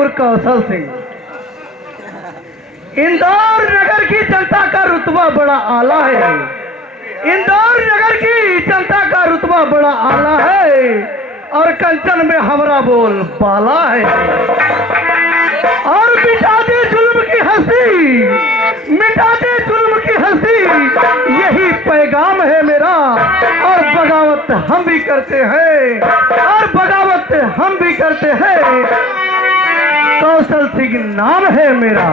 ठाकुर कौशल सिंह। इंदौर नगर की जनता का रुतबा बड़ा आला है। इंदौर नगर की जनता का रुतबा बड़ा आला है और कंचन में हमारा बोल बाला है। और मिटा दे जुल्म की हंसी, मिटा दे जुल्म की हंसी, यही पैगाम है मेरा। और बगावत हम भी करते हैं, और बगावत हम भी करते हैं। कौशल सिंह नाम है मेरा।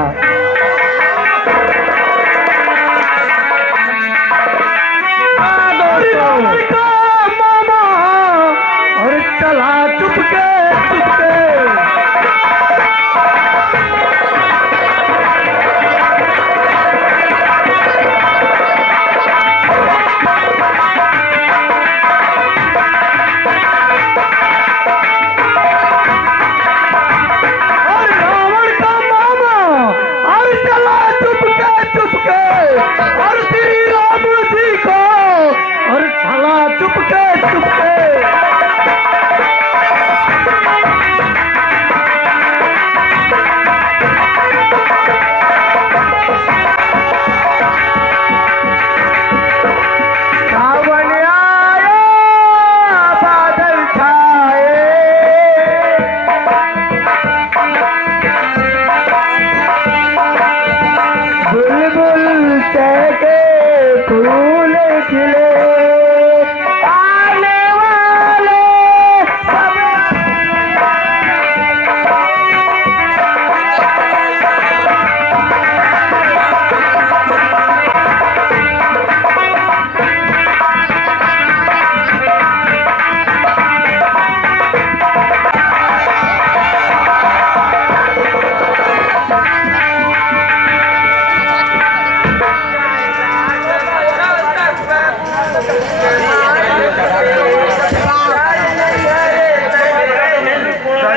मामा और चला चुपके चुपके, और श्री राम जी को और चला चुपके चुपके। सावन आया बादल छाए, बुलबुल चहके फूल खिले, आने वाले सब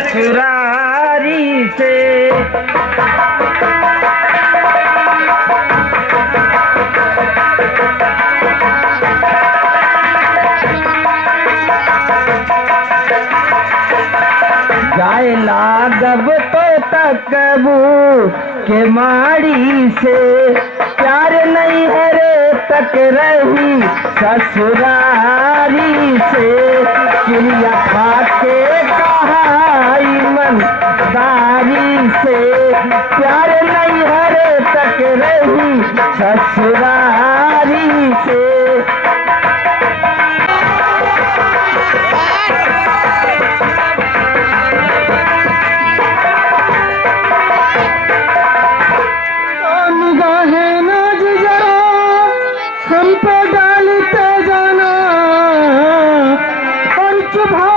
ससुरारी से जाए लागब तो तकबू के माड़ी से, प्यार नहीं है रे तक रही ससुरारी से। चिड़िया खा के कहा ईमानदारी से, प्यार नहीं है रे तक रही ससुरारी से। निगाहें नाज जरा हम पे डालते जाना, और चुभा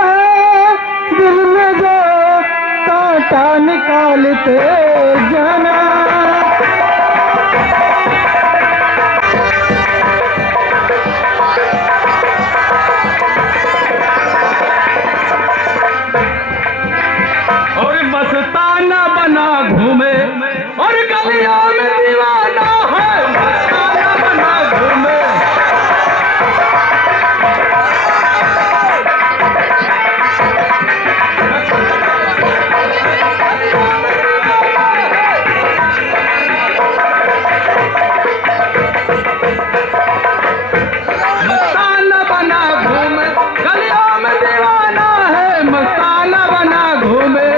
दिल में जो कांटा निकालते जाना। और मस्ताना बना घूमे और गलियों में दीवाना है, मस्ताना बना घूमे। मस्ताना बना घूमे, गलियों में दीवाना है, मस्ताना बना घूमे।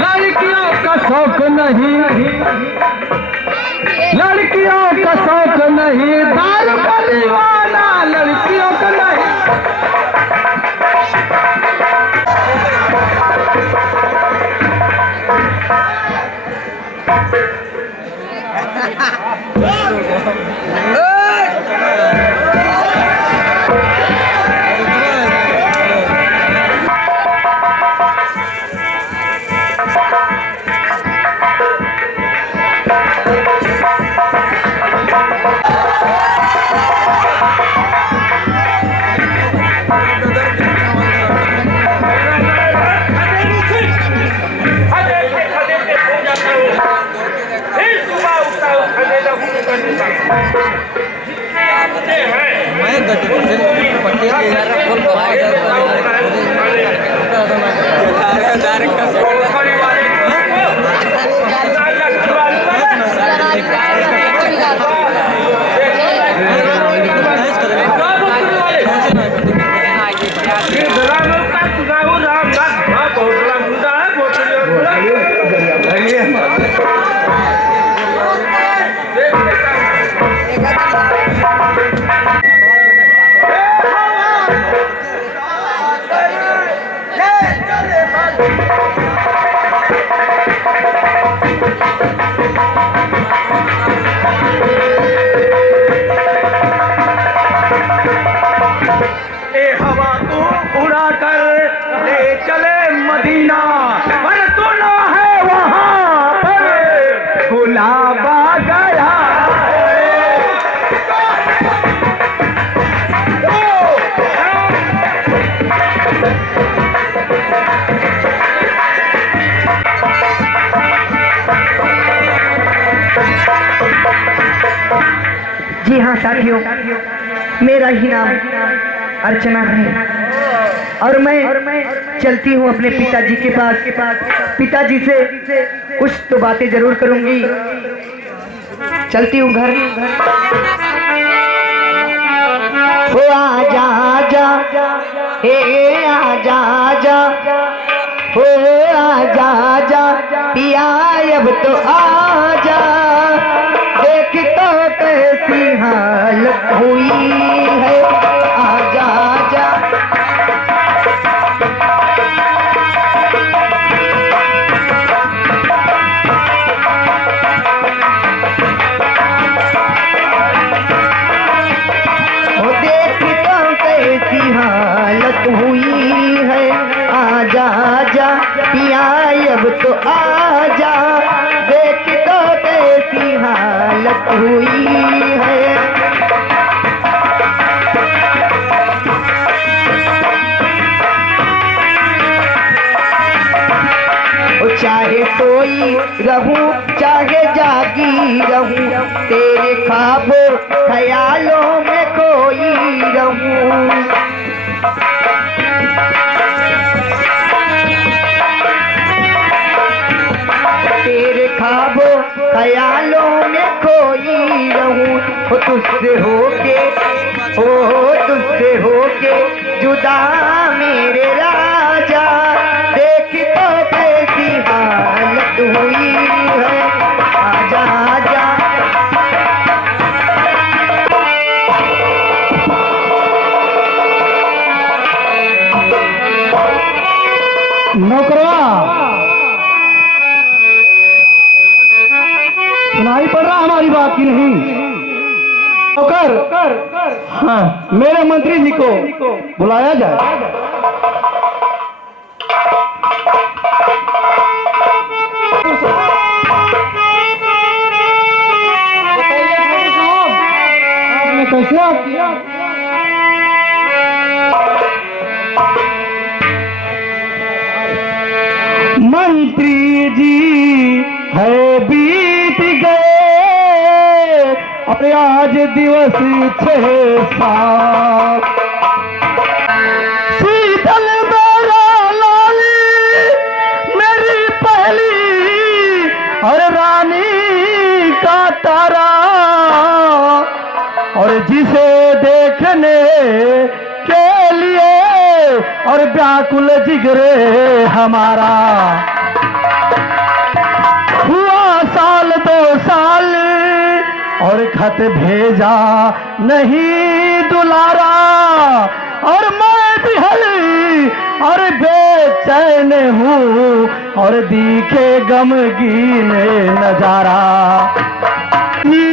लड़कियों का शौक नहीं, लड़कियों का शौक नहीं, दारू का दीवाना लड़कियों का नहीं। मैं गति से पट्टी ए हवा तू उड़ा कर ले चले मदीना, पर सुना है वहाँ पर गुलाब आ गया। जी हाँ साथियों, मेरा ही नाम अर्चना है और मैं चलती हूँ अपने पिताजी के पास। पिताजी से कुछ तो बातें जरूर करूंगी। चलती हूँ घर। हो आजा आजा, हे आजा आजा, हो आजा आजा पिया अब तो आजा, देख तो कैसी हालत हुई है, आजा आजा। वो देख तो कैसी हालत हुई है, आजा आजा पिया अब तो आजा, देख तो कैसी हालत हुई है। चाहे सोई रहूं चाहे जागी रहूं, तेरे ख्वाबों ख्यालों में खोई रहूं। तेरे ख्वाबों ख्यालों में खोई रहूं, हो तुझसे होके, हो तुझसे होके जुदा मेरे राजा, देख तो कैसी हालत हुई है, आजा आजा। नौकरा सुनाई पड़ रहा हमारी बात की नहीं? नौकर, हाँ मेरे मंत्री जी को बुलाया जाए। कैसे आप किया? मंत्री जी है बीत गए और आज दिवस 6 साल, शीतल मेरा लाली मेरी पहली और रानी का तारा, और जिसे देखने के लिए और व्याकुल जिगरे हमारा, हुआ साल 2 साल और खत भेजा नहीं दुलारा, और मैं बिहली और बेचैन हूँ और दिखे गमगीन नजारा,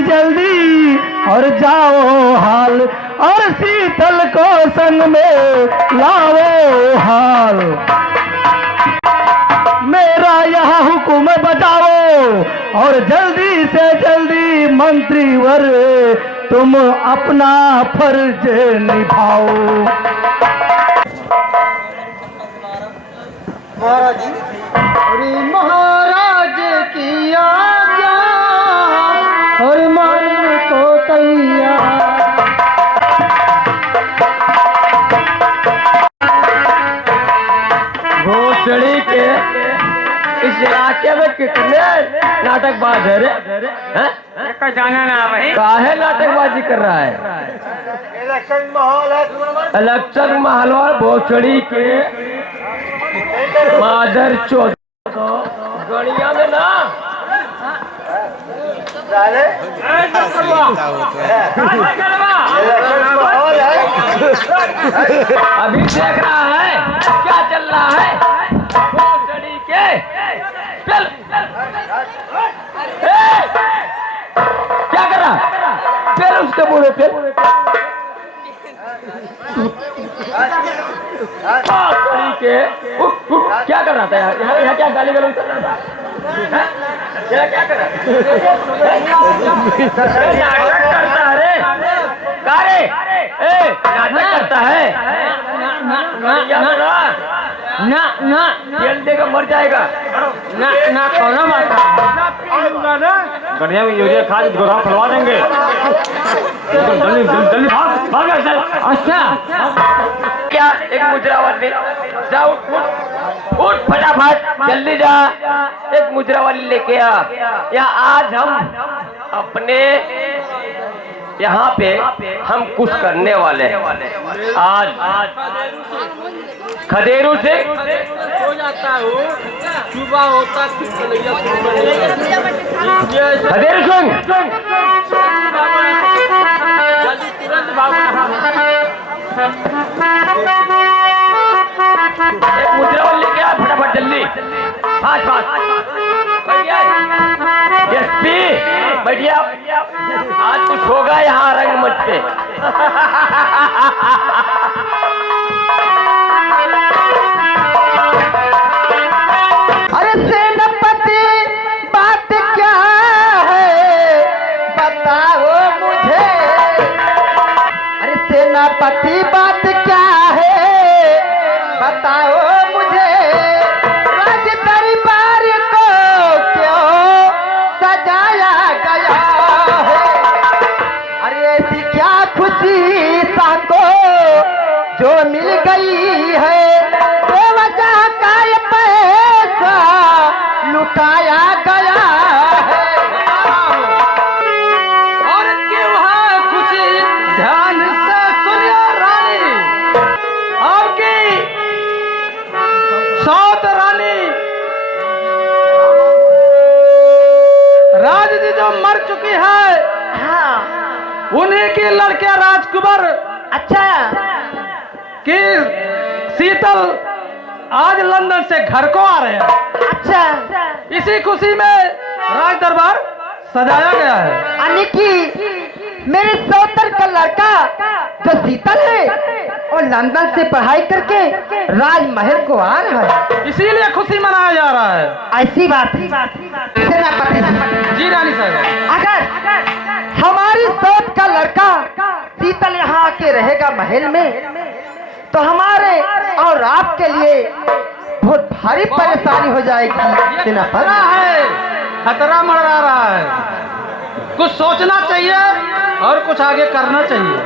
जल्दी और जाओ हाल और शीतल को संग में लाओ हाल, मेरा यहाँ हुक्म बजाओ और जल्दी से जल्दी मंत्रीवर तुम अपना फर्ज निभाओ। महाराज जी, अरे महाराज की आज्ञा और मन को तैयार, भोसड़ी के इस इलाके में कितने नाटकबाज है रे? हैं? जाना ना भाई, काहे नाटकबाजी कर रहा है? इलेक्शन माहौल है, इलेक्शन माहौल और भोसड़ी के मादर चौथ गड़िया में ना अभी देख रहा है क्या चल रहा है भोसड़ी के। चल क्या कर रहा? फिर उसके मुंह पे क्या कर रहा था यार? यहाँ क्या गाली गलौज कर रहा था? यहाँ क्या कर रहा नाटक करता है रे? कारे नाटक करता है ना ना जेल देगा मर जाएगा ना ना कौन माता बढ़िया में यूरिया खाद गोदाम खुलवा देंगे जल्दी जल्दी भाग चल। अच्छा क्या एक मुजरा वाली जा उठ फटाफट जल्दी जा एक मुजरा वाली लेके आ। यहाँ आज हम अपने यहाँ पे हम कुछ करने वाले हैं। आज खदेरू से हो जाता हो सुबह होता खदेरू सिंह तुरंत एक मुद्रा वाली लेके आ फटाफट जल्दी फास्ट फास्ट एसपी बैठिए आप। आज कुछ होगा यहाँ रंगमंच पे। अरे सेनापति बात क्या है बताओ मुझे। अरे सेनापति बात क्या है बताओ मुझे। राज दरबार को क्यों सजाया गया है। अरे ऐसी क्या खुशी को जो मिल गई है। बेवजह का ये पैसा लुटाया गया है। और क्यों है खुशी ध्यान से सुनिए रानी। आपकी सौत रानी राज जी जो मर चुकी है उन्हीं की लड़के राजकुमार अच्छा कि शीतल आज लंदन से घर को आ रहे हैं। अच्छा इसी खुशी में राज दरबार सजाया गया है। यानी कि मेरे सौतर का लड़का जो शीतल है और लंदन से पढ़ाई करके राजमहल को आ रहा है। इसीलिए खुशी मनाया जा रहा है। ऐसी बात सेनापति जी रानी साहब, अगर हमारी सौत का लड़का शीतल यहाँ आके रहेगा महल में तो हमारे और आपके लिए बहुत भारी परेशानी हो जाएगी। सेनापति है खतरा मंडरा रहा है। कुछ सोचना चाहिए और कुछ आगे करना चाहिए।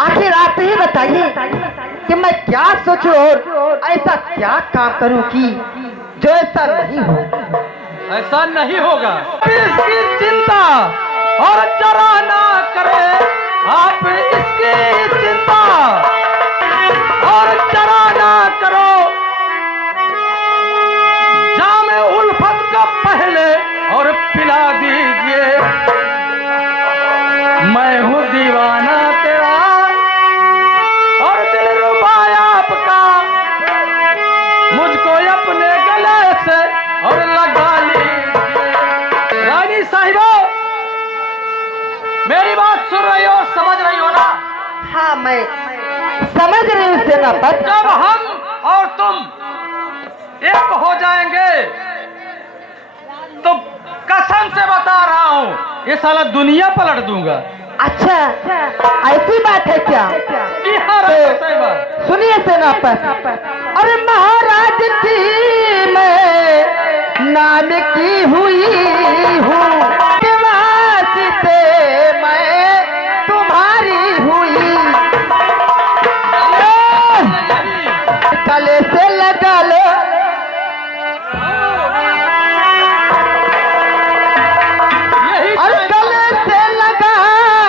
आखिर आप ही बताइए कि मैं क्या सोचूं और ऐसा क्या काम करूं कि जो ऐसा नहीं हो। ऐसा नहीं होगा। इसकी चिंता और जरा ना करे आप इसकी चिंता और जरा ना करो। जामे उल्फत का पहले और पिला दीजिए। मैं हूँ दीवाना तेरा और दिल रुबा आपका। मुझको अपने गले से और लगा लीजिए। रानी साहिबा मेरी बात सुन रही हो, समझ रही हो ना? हाँ मैं समझ रही हूँ सेनापति। जब हम और तुम एक हो जाएंगे तो कसम से बता रहा हूँ ये साला दुनिया पलट दूंगा। अच्छा ऐसी बात है क्या? जी हाँ रानी साहिबा। सुनिए सेनापति। अरे महाराज की मैं नाम की हुई हूँ के वास्ते मैं तुम्हारी हुई। गले से लगा लो और गले से लगा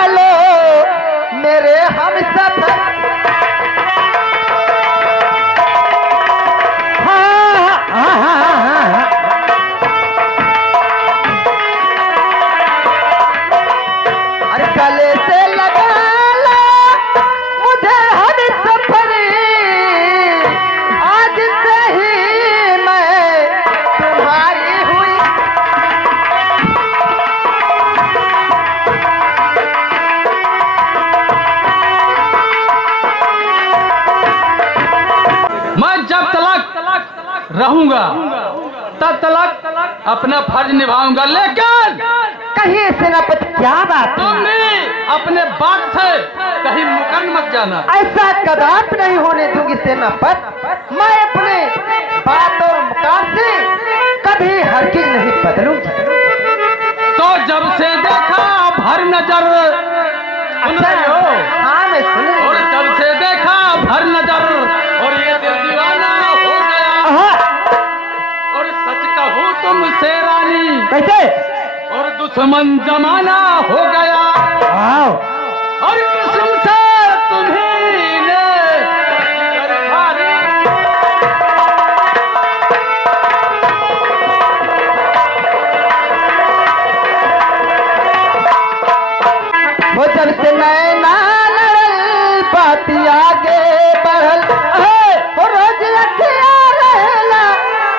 लो मेरे हम सब। रहूंगा, तब तक अपना फर्ज निभाऊंगा। लेकिन कहिए सेनापति क्या बात तुम है? भी अपने बात से कहीं मुकर मत जाना। ऐसा कदापि नहीं होने दूंगी सेनापति। मैं अपने बात और मुकाम से कभी हरगिज नहीं बदलूंगी। तो जब से देखा भर नजर, सुन रही हो? हाँ मैं सुन रही और हूँ। जब से देखा भर नजर और ये दिल दीवाना हो गया। और सच कहूँ तुमसे रानी, कैसे? और दुश्मन जमाना हो गया। वाह! और किस्म से तुम्ही ने वो जब से नैना लड़ल बाती आगे बढ़ल, वो रोज अखिया रहला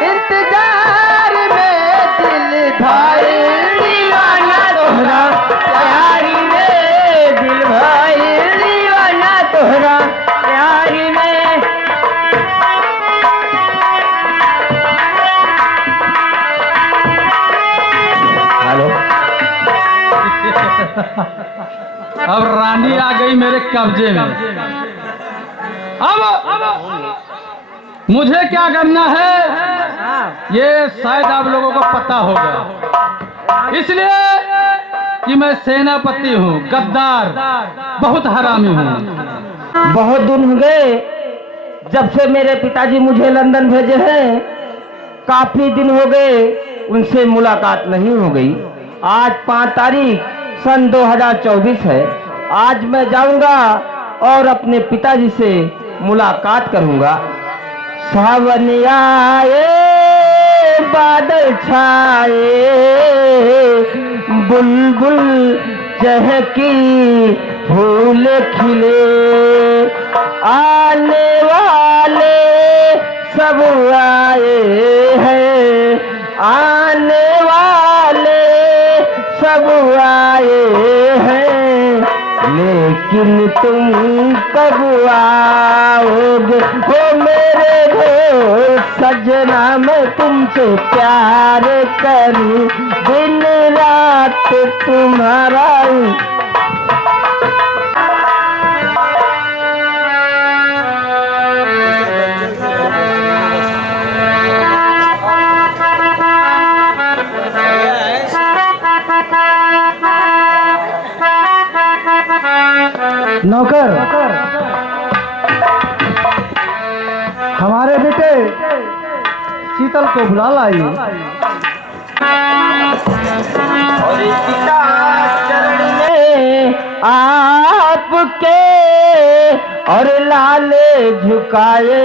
इंतजार में, दिल भाई दीवाना तोहरा प्यारी में, दिल भाई दीवाना तोहरा प्यारी में। हेलो, अब रानी आ गई मेरे कब्जे में। अब मुझे क्या करना है ये शायद आप लोगों को पता होगा, इसलिए कि मैं सेनापति हूँ, गद्दार, बहुत हरामी हूँ। बहुत दिन हो गए जब से मेरे पिताजी मुझे लंदन भेजे हैं। काफी दिन हो गए उनसे मुलाकात नहीं हो गई। आज 5 तारीख सन 2024 है। आज मैं जाऊंगा और अपने पिताजी से मुलाकात करूंगा। सावन आए बादल छाए, बुलबुल चहकी फूल खिले, आने वाले सब आए हैं, आने वाले सब आए हैं, लेकिन तुम कब आओगे? हो मेरे घोर सजना, मैं तुमसे प्यार करूं, दिन रात तुम्हारा। नौकर, हमारे बेटे शीतल को बुला लाई। आपके और लाले झुकाए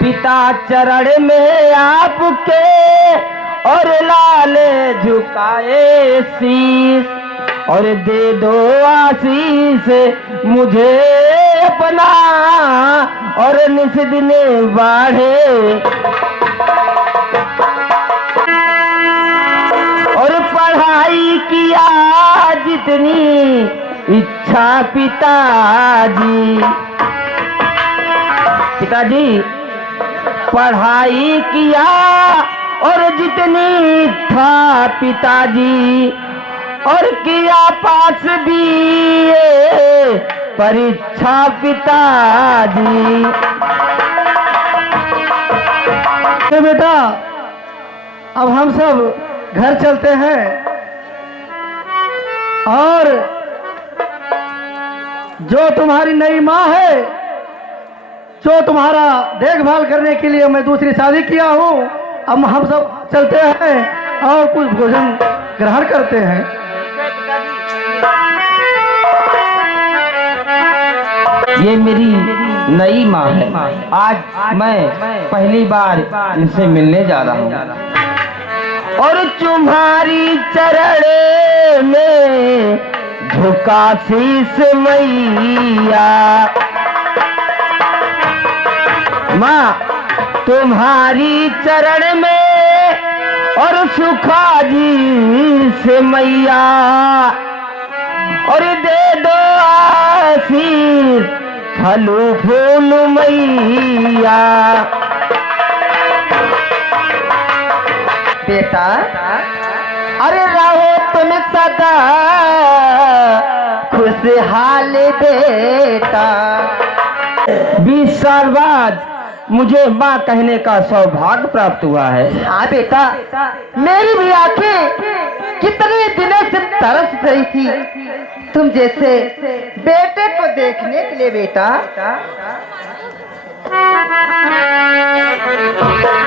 पिता चरण में आपके और लाले झुकाए शीश, और दे दो आशीष मुझे अपना, और निस दिन बाढ़े और पढ़ाई किया जितनी इच्छा पिताजी। पिताजी पढ़ाई किया और जितनी था पिताजी, और किया पास भी ये परीक्षा पिताजी। बेटा अब हम सब घर चलते हैं, और जो तुम्हारी नई माँ है, जो तुम्हारा देखभाल करने के लिए मैं दूसरी शादी किया हूँ, अब हम सब चलते हैं और कुछ भोजन ग्रहण करते हैं। ये मेरी नई माँ है। आज मैं पहली बार इनसे मिलने जा रहा हूँ, और तुम्हारी चरण में झुका शीस मैया। माँ तुम्हारी चरण में और सुखा जी से मैया, और दे दो आशीष फलू फूल मैया। बेटा अरे रहो तुम सदा खुशहाल बेटा। 20 साल बाद मुझे माँ कहने का सौभाग्य प्राप्त हुआ है। हाँ बेटा, मेरी भी आंखें कितने दिनों से तरस रही थी तुम जैसे बेटे को देखने के लिए बेटा।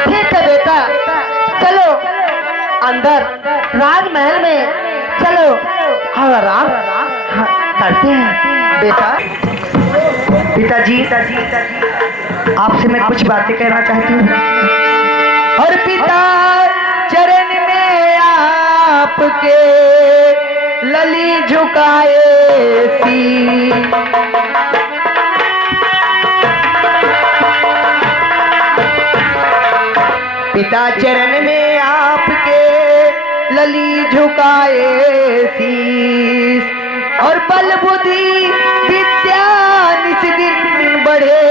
ठीक है बेटा, चलो अंदर राजमहल में चलो और आराम करते हैं बेटा। पिताजी, आपसे मैं कुछ बातें कहना चाहती हूँ। और पिता चरण में आपके लली झुकाए सी। पिता चरण में आपके लली झुकाए शीस। और बल बुद्धि विद्या निस दिन बढ़े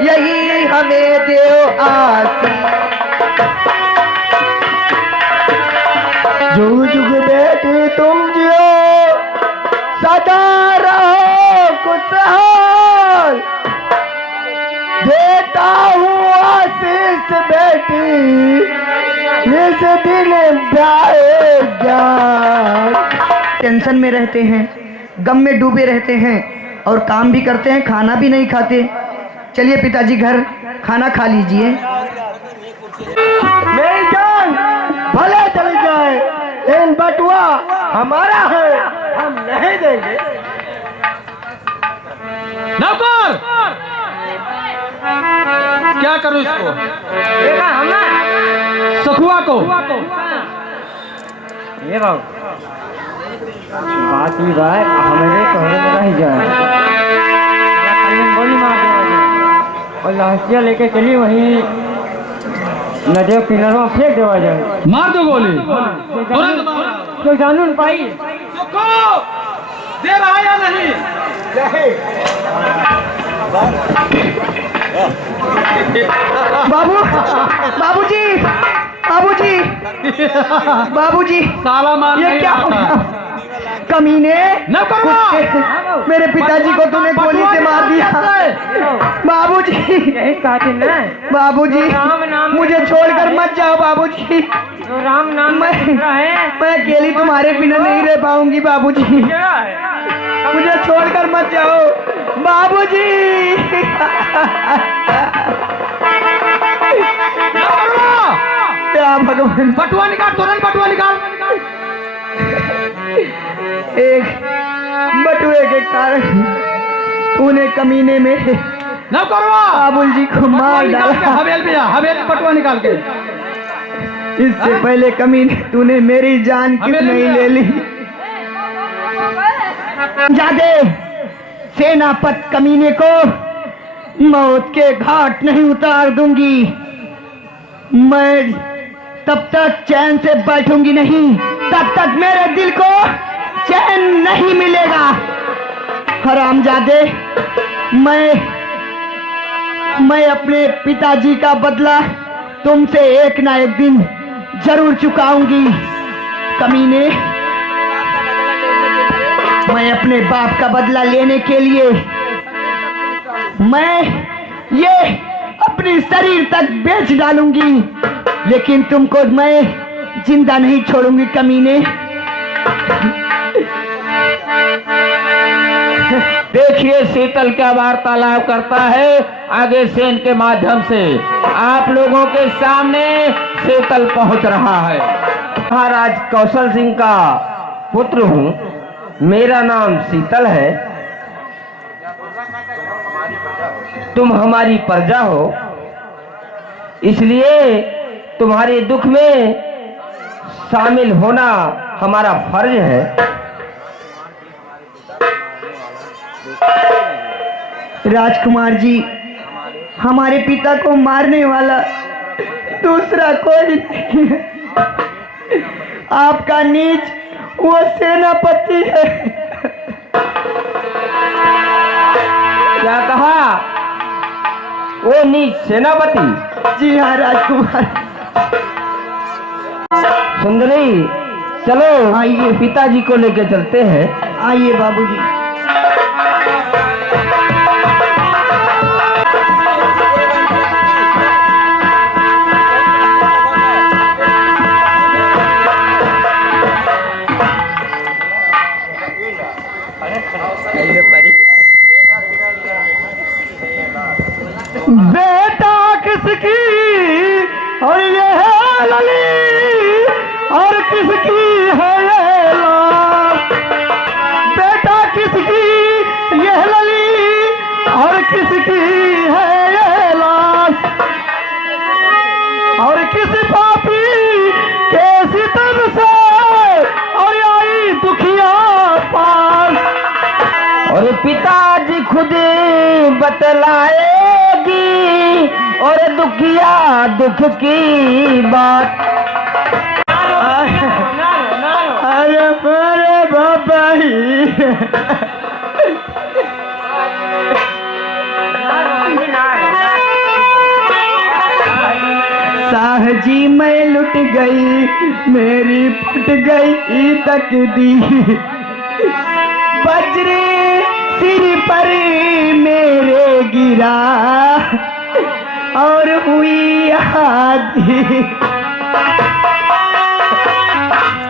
यही हमें देव आशीष। जुग जुग बेटी तुम जियो सदा रहो खुशहाल। देता हूँ आशीष बेटी इस दिन ज्ञान। टेंशन में रहते हैं, गम में डूबे रहते हैं और काम भी करते हैं, खाना भी नहीं खाते। चलिए पिताजी घर खाना खा लीजिए। मेरी जान भले चली जाए लेकिन बटुआ हमारा है, हम नहीं देंगे। नौकर, क्या करूं इसको? सखुआ को ये बात भी भाई हमारे कहने में नहीं जाए। गोली मार और लाशिया लेके चली वहीं नदियों किनारों में फेंक देवा जाए। मार दो गोली तुरंत मार। तो जानू न पाई सुखो दे रहा है या नहीं? बाबू, बाबूजी, बाबूजी, बाबूजी, साला मार ये नहीं क्या हो रहा। गया? कमीने, न करो। कुत्ते, मेरे पिताजी को तूने गोली से मार दिया। बाबूजी, यही कातिल है। बाबूजी, मुझे छोड़कर मत जाओ बाबूजी। जो राम नाम मैं अकेली तुम्हारे बिना नहीं रह पाऊंगी बाबूजी। मुझे छोड़कर मत जाओ बाबूजी। क्या भगवान, बटुआ निकाल तुरंत, बटुआ निकाल। एक बटुए के कारण तूने कमीने में न करो। बाबुल जी को मार डाला। हवेल भैया, हवेल बटुआ निकाल के। इससे पहले कमीने तूने मेरी जान किस नहीं ले ली। जादे सेनापत कमीने को मौत के घाट नहीं उतार दूंगी। मैं तब तक चैन से बैठूंगी नहीं, तब तक मेरे दिल को चैन नहीं मिलेगा। हरामजादे, मैं अपने पिताजी का बदला तुमसे एक ना एक दिन जरूर चुकाऊंगी। कमीने, मैं अपने बाप का बदला लेने के लिए मैं ये अपनी शरीर तक बेच डालूंगी, लेकिन तुमको मैं जिंदा नहीं छोड़ूंगी कमीने। देखिए शीतल क्या वार्तालाप करता है आगे सेन के माध्यम से। आप लोगों के सामने शीतल पहुंच रहा है। महाराज कौशल सिंह का पुत्र हूं, मेरा नाम शीतल है। तुम हमारी प्रजा हो, इसलिए तुम्हारे दुख में शामिल होना हमारा फर्ज है। राजकुमार जी, हमारे पिता को मारने वाला दूसरा कोई नहीं है। आपका नीच वो सेनापति है। ओ नीच सेनापति। जी हाँ राजकुमार। सुंदरी चलो आइए। पिताजी को लेके चलते हैं। आइए बाबूजी। बेटा किसकी और ये है लली और किसकी है ये लाल। बेटा किसकी ये लली और किसकी है ये लाल। और किस पापी के सितम से और आई दुखिया पास। और पिताजी खुद बतलाएगी और दुखिया दुख की बात। अरे मेरे बाबा ही साहजी मैं लुट गई मेरी फुट गई तकदीर। वज्र सिर पर मेरे गिरा और हुई आधी।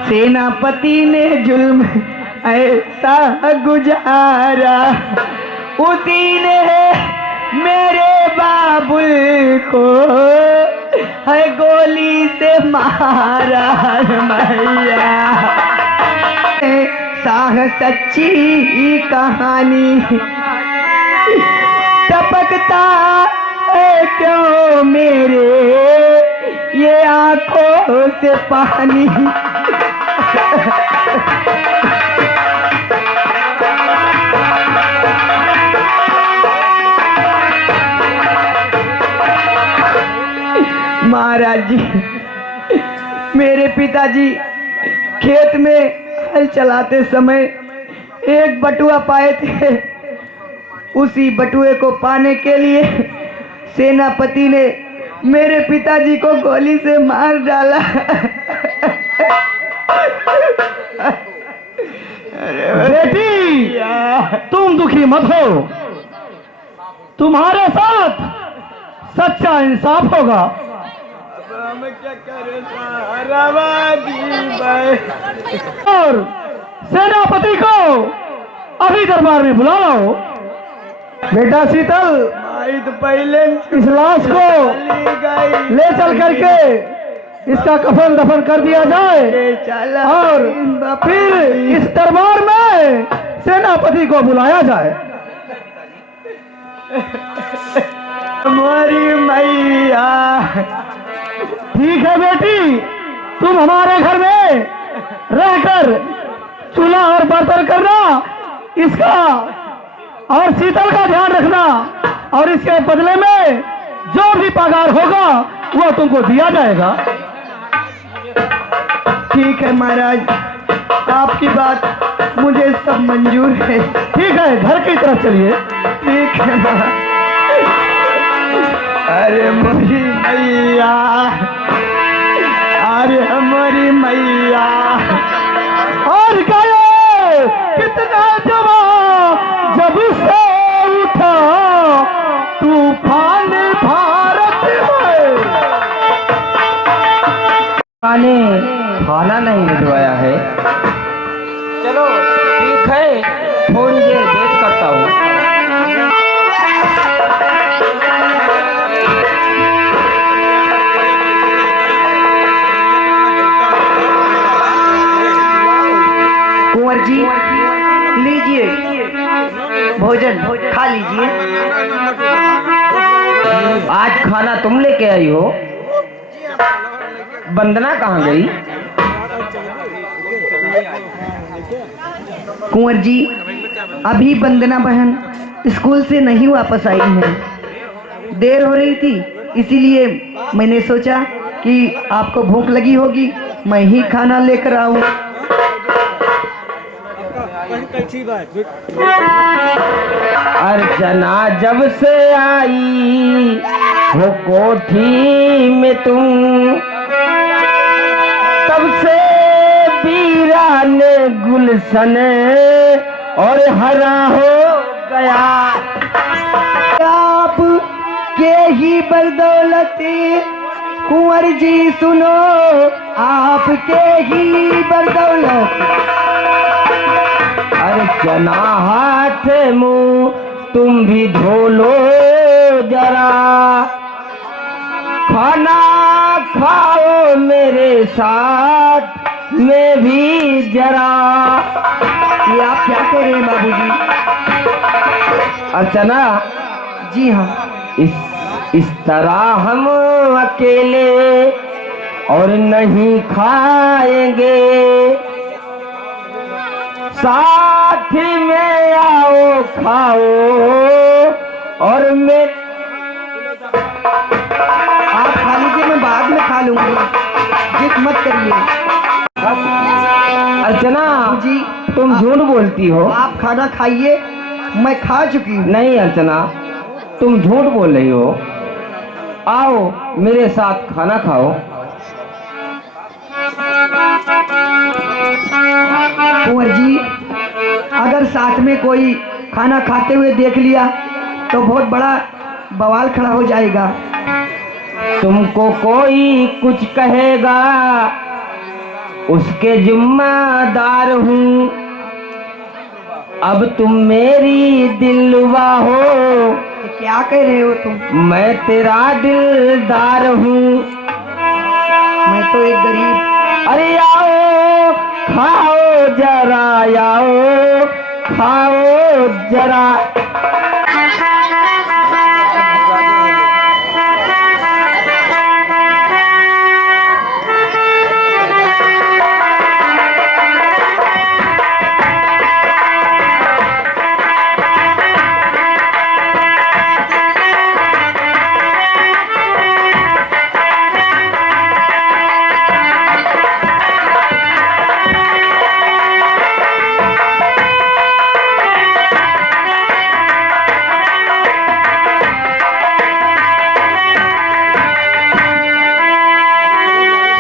सेनापति ने जुल्म ऐसा गुजारा उसी ने मेरे बाबुल को है गोली से मारा। मैया साह सच्ची कहानी टपकता है क्यों मेरे ये आंखों से पानी। महाराज जी मेरे पिताजी खेत में हल चलाते समय एक बटुआ पाए थे। उसी बटुए को पाने के लिए सेनापति ने मेरे पिताजी को गोली से मार डाला। बेटी तुम दुखी मत हो, तुम्हारे साथ सच्चा इंसाफ होगा। हम क्या करें और सेनापति को अभी दरबार में बुला लाओ। बेटा शीतल भाई तो पहले इस लाश को ले चल करके इसका कफन दफन कर दिया जाए चला और फिर इस दरबार में सेनापति को बुलाया जाए। हमारी मैया ठीक है बेटी, तुम हमारे घर में रहकर चूल्हा और बर्तन करना, इसका और शीतल का ध्यान रखना और इसके बदले में जो भी पगार होगा वो तुमको दिया जाएगा। ठीक है महाराज, आपकी बात मुझे सब मंजूर है। ठीक है, घर की तरफ चलिए। ठीक है महाराज। अरे मेरी मैया, अरे हमारी मैया। और गए कितना जवा जब से उठा तूफान भारत में। खाना नहीं भिजवाया है। चलो ठीक है, थोड़ी देर वेट करता हूँ। कुंवर जी लीजिए भोजन, खा लीजिए। आज खाना तुम लेके आई हो, वंदना कहाँ गई? कुंवर जी अभी वंदना बहन स्कूल से नहीं वापस आई है। देर हो रही थी, इसीलिए मैंने सोचा कि आपको भूख लगी होगी, मैं ही खाना लेकर आऊं। अर्चना जब से आई वो कोठी में तुम, तब से वीरान गुलशन और हरा हो गया। आप के ही बदौलत कुंवर जी सुनो, आपके ही बदौलत। अर्चना हाथ मुंह तुम भी धो लो जरा, खाना खाओ मेरे साथ में भी जरा। ये आप क्या कह रहे हैं बाबूजी? अर्चना जी हाँ, इस तरह हम अकेले और नहीं खाएंगे, साथ में आओ खाओ और मैं। आप खा लीजिए, मैं बाद में खा लूंगी, जिद मत करिए। अर्चना जी तुम झूठ बोलती हो। आप खाना खाइए, मैं खा चुकी हूँ। नहीं अर्चना तुम झूठ बोल रही हो, आओ मेरे साथ खाना खाओ। कुंवर जी, अगर साथ में कोई खाना खाते हुए देख लिया तो बहुत बड़ा बवाल खड़ा हो जाएगा। तुमको कोई कुछ कहेगा उसके जिम्मेदार हूँ, अब तुम मेरी दिलवा हो। क्या कह रहे हो तुम? मैं तेरा दिलदार हूँ। मैं तो एक गरीब। अरे आओ खाओ जरा, आओ खाओ जरा।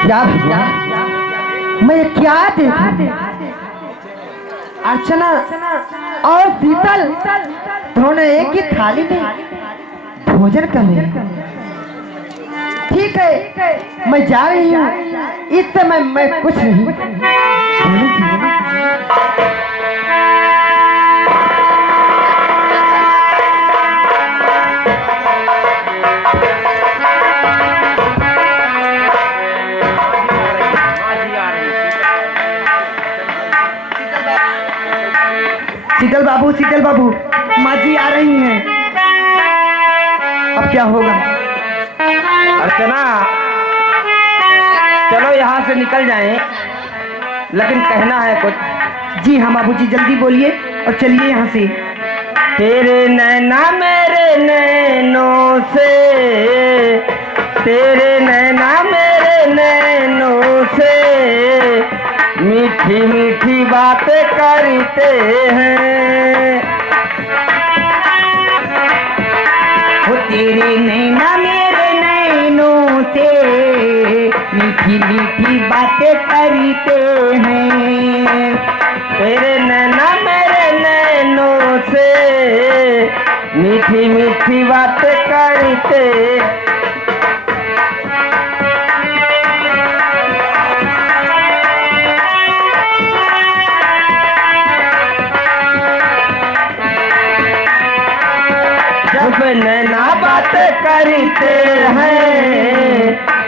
क्या मैं क्या देखूं? अर्चना और शीतल दोनों एक ही थाली में भोजन कर रहे हैं। ठीक है, मैं जा रही हूँ, इस समय मैं कुछ नहीं बोलूंगी। शीतल बाबू, माँ जी आ रही हैं। अब क्या होगा? अर्चना चलो यहाँ से निकल जाएं, लेकिन कहना है कुछ। जी हाँ बाबूजी, जल्दी बोलिए और चलिए यहाँ से। तेरे नैना मेरे नैनों से, तेरे नैना मेरे नैनों से मीठी मीठी बातें करते हैं। वो तेरे नैना मेरे नैनों से मीठी मीठी बातें करते हैं। तेरे नैना मेरे नैनों से मीठी मीठी बातें करते। जब नैना बातें करते हैं,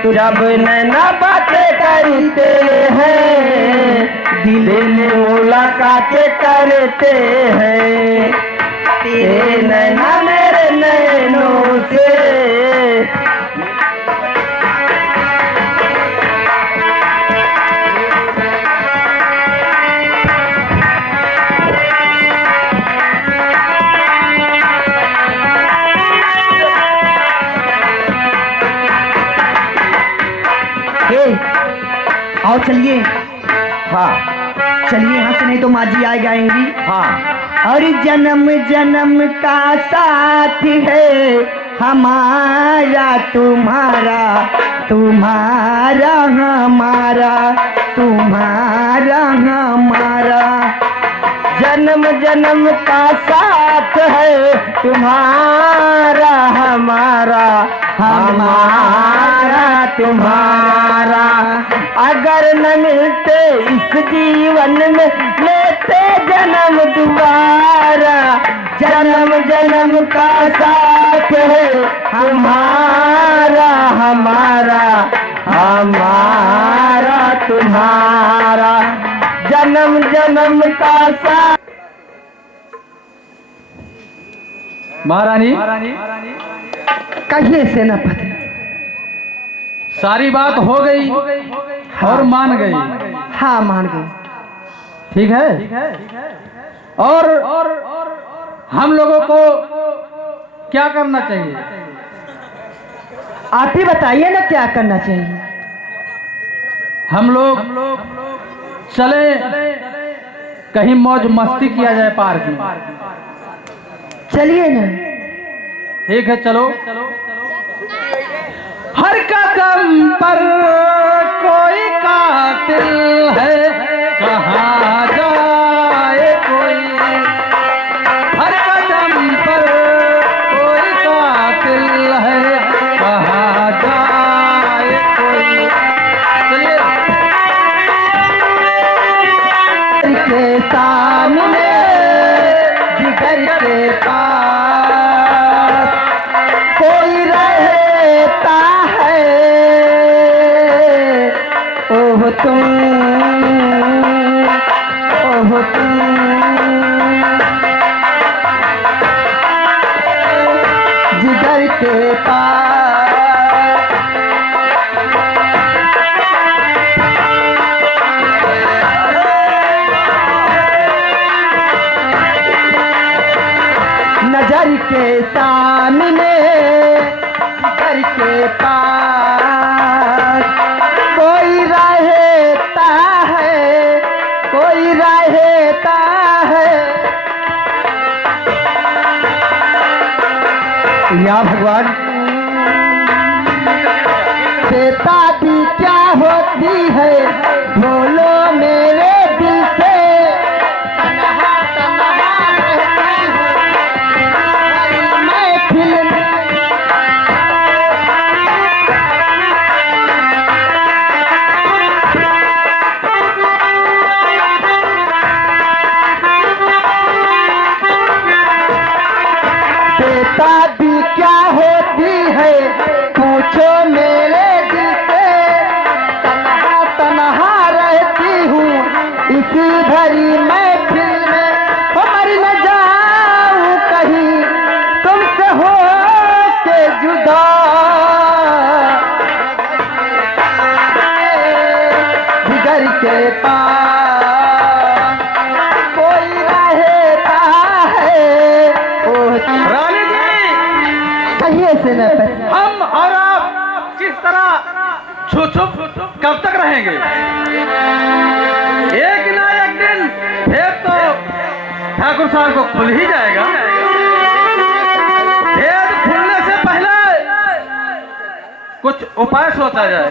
जब नैना बातें करते हैं, दिल मुलाकातें करते हैं। तेरे नैना मेरे नैनों से आओ चलिए। हाँ चलिए यहाँ से, नहीं तो माँ जी आ जाएंगी। हाँ और जन्म जन्म का साथ है हमारा तुम्हारा, तुम्हारा हमारा, तुम्हारा हमारा। जन्म जन्म का साथ है तुम्हारा हमारा, हमारा तुम्हारा। अगर न मिलते इस जीवन में लेते जन्म दोबारा। जन्म जन्म का साथ है हमारा, हमारा, हमारा तुम्हारा। जन्म जन्म का साथ। महारानी, कहिए सेनापति। सारी बात हो गई और मान गई। हाँ मान गई। ठीक है। और हम लोगों को क्या करना चाहिए? आप ही बताइए ना क्या करना चाहिए। हम लोग चले कहीं मौज मस्ती किया जाए पार्क में। चलिए ना। ठीक है, चलो। हर कदम पर कोई कातिल है, कहाँ जाए कोई। हर कदम पर कोई कातिल है, कहाँ जाए कोई। चलिए। के सामने जिगर के पास कोई रहता है, ओह तुम, ओह तुम। जिगर के पास नजर के सामने घर के पास कोई रहता है, कोई रहता है। या भगवान, बेटा भी क्या होती है, बोलो मेरे दिल से। तन्हा तन्हा रहती हूँ मैं फिल्म। बेटा भी क्या होती है, पूछो मेरे दिल से। तन्हा तन्हा रहती हूँ इसी भरी महफिल में। मर न जाऊं कहीं तुमसे हो के जुदा। जिगर के पास कोई रहता है, ओह रानी जी, कहिए से न हम और आप किस तरह छुप कब तक रहेंगे? एक ना एक दिन फिर तो ठाकुर साहब को खुल ही जाएगा। भेद खुलने से पहले कुछ उपाय सोचा जाए।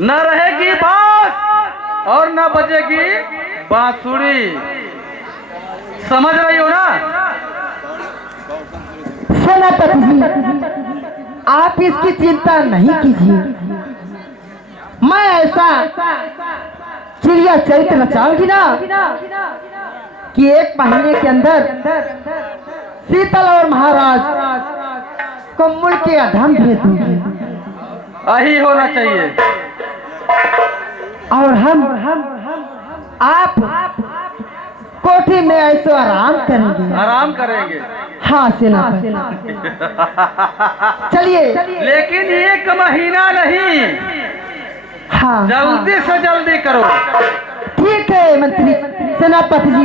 न रहेगी बात और न बजेगी बांसुरी। समझ रही हो ना? सेनापति जी, आप इसकी चिंता नहीं कीजिए। मैं ऐसा चिड़िया चरित्र रचाऊंगी ना कि 1 महीने के अंदर शीतल और महाराज को मुड़ के अधम भेज दूंगी। यही होना चाहिए। और हम आप कोठी में ऐसे आराम करेंगे। आराम करेंगे। हाँ सेनापति। चलिए। लेकिन 1 महीना नहीं, हाँ जल्दी से जल्दी करो। ठीक है मंत्री सेनापति जी,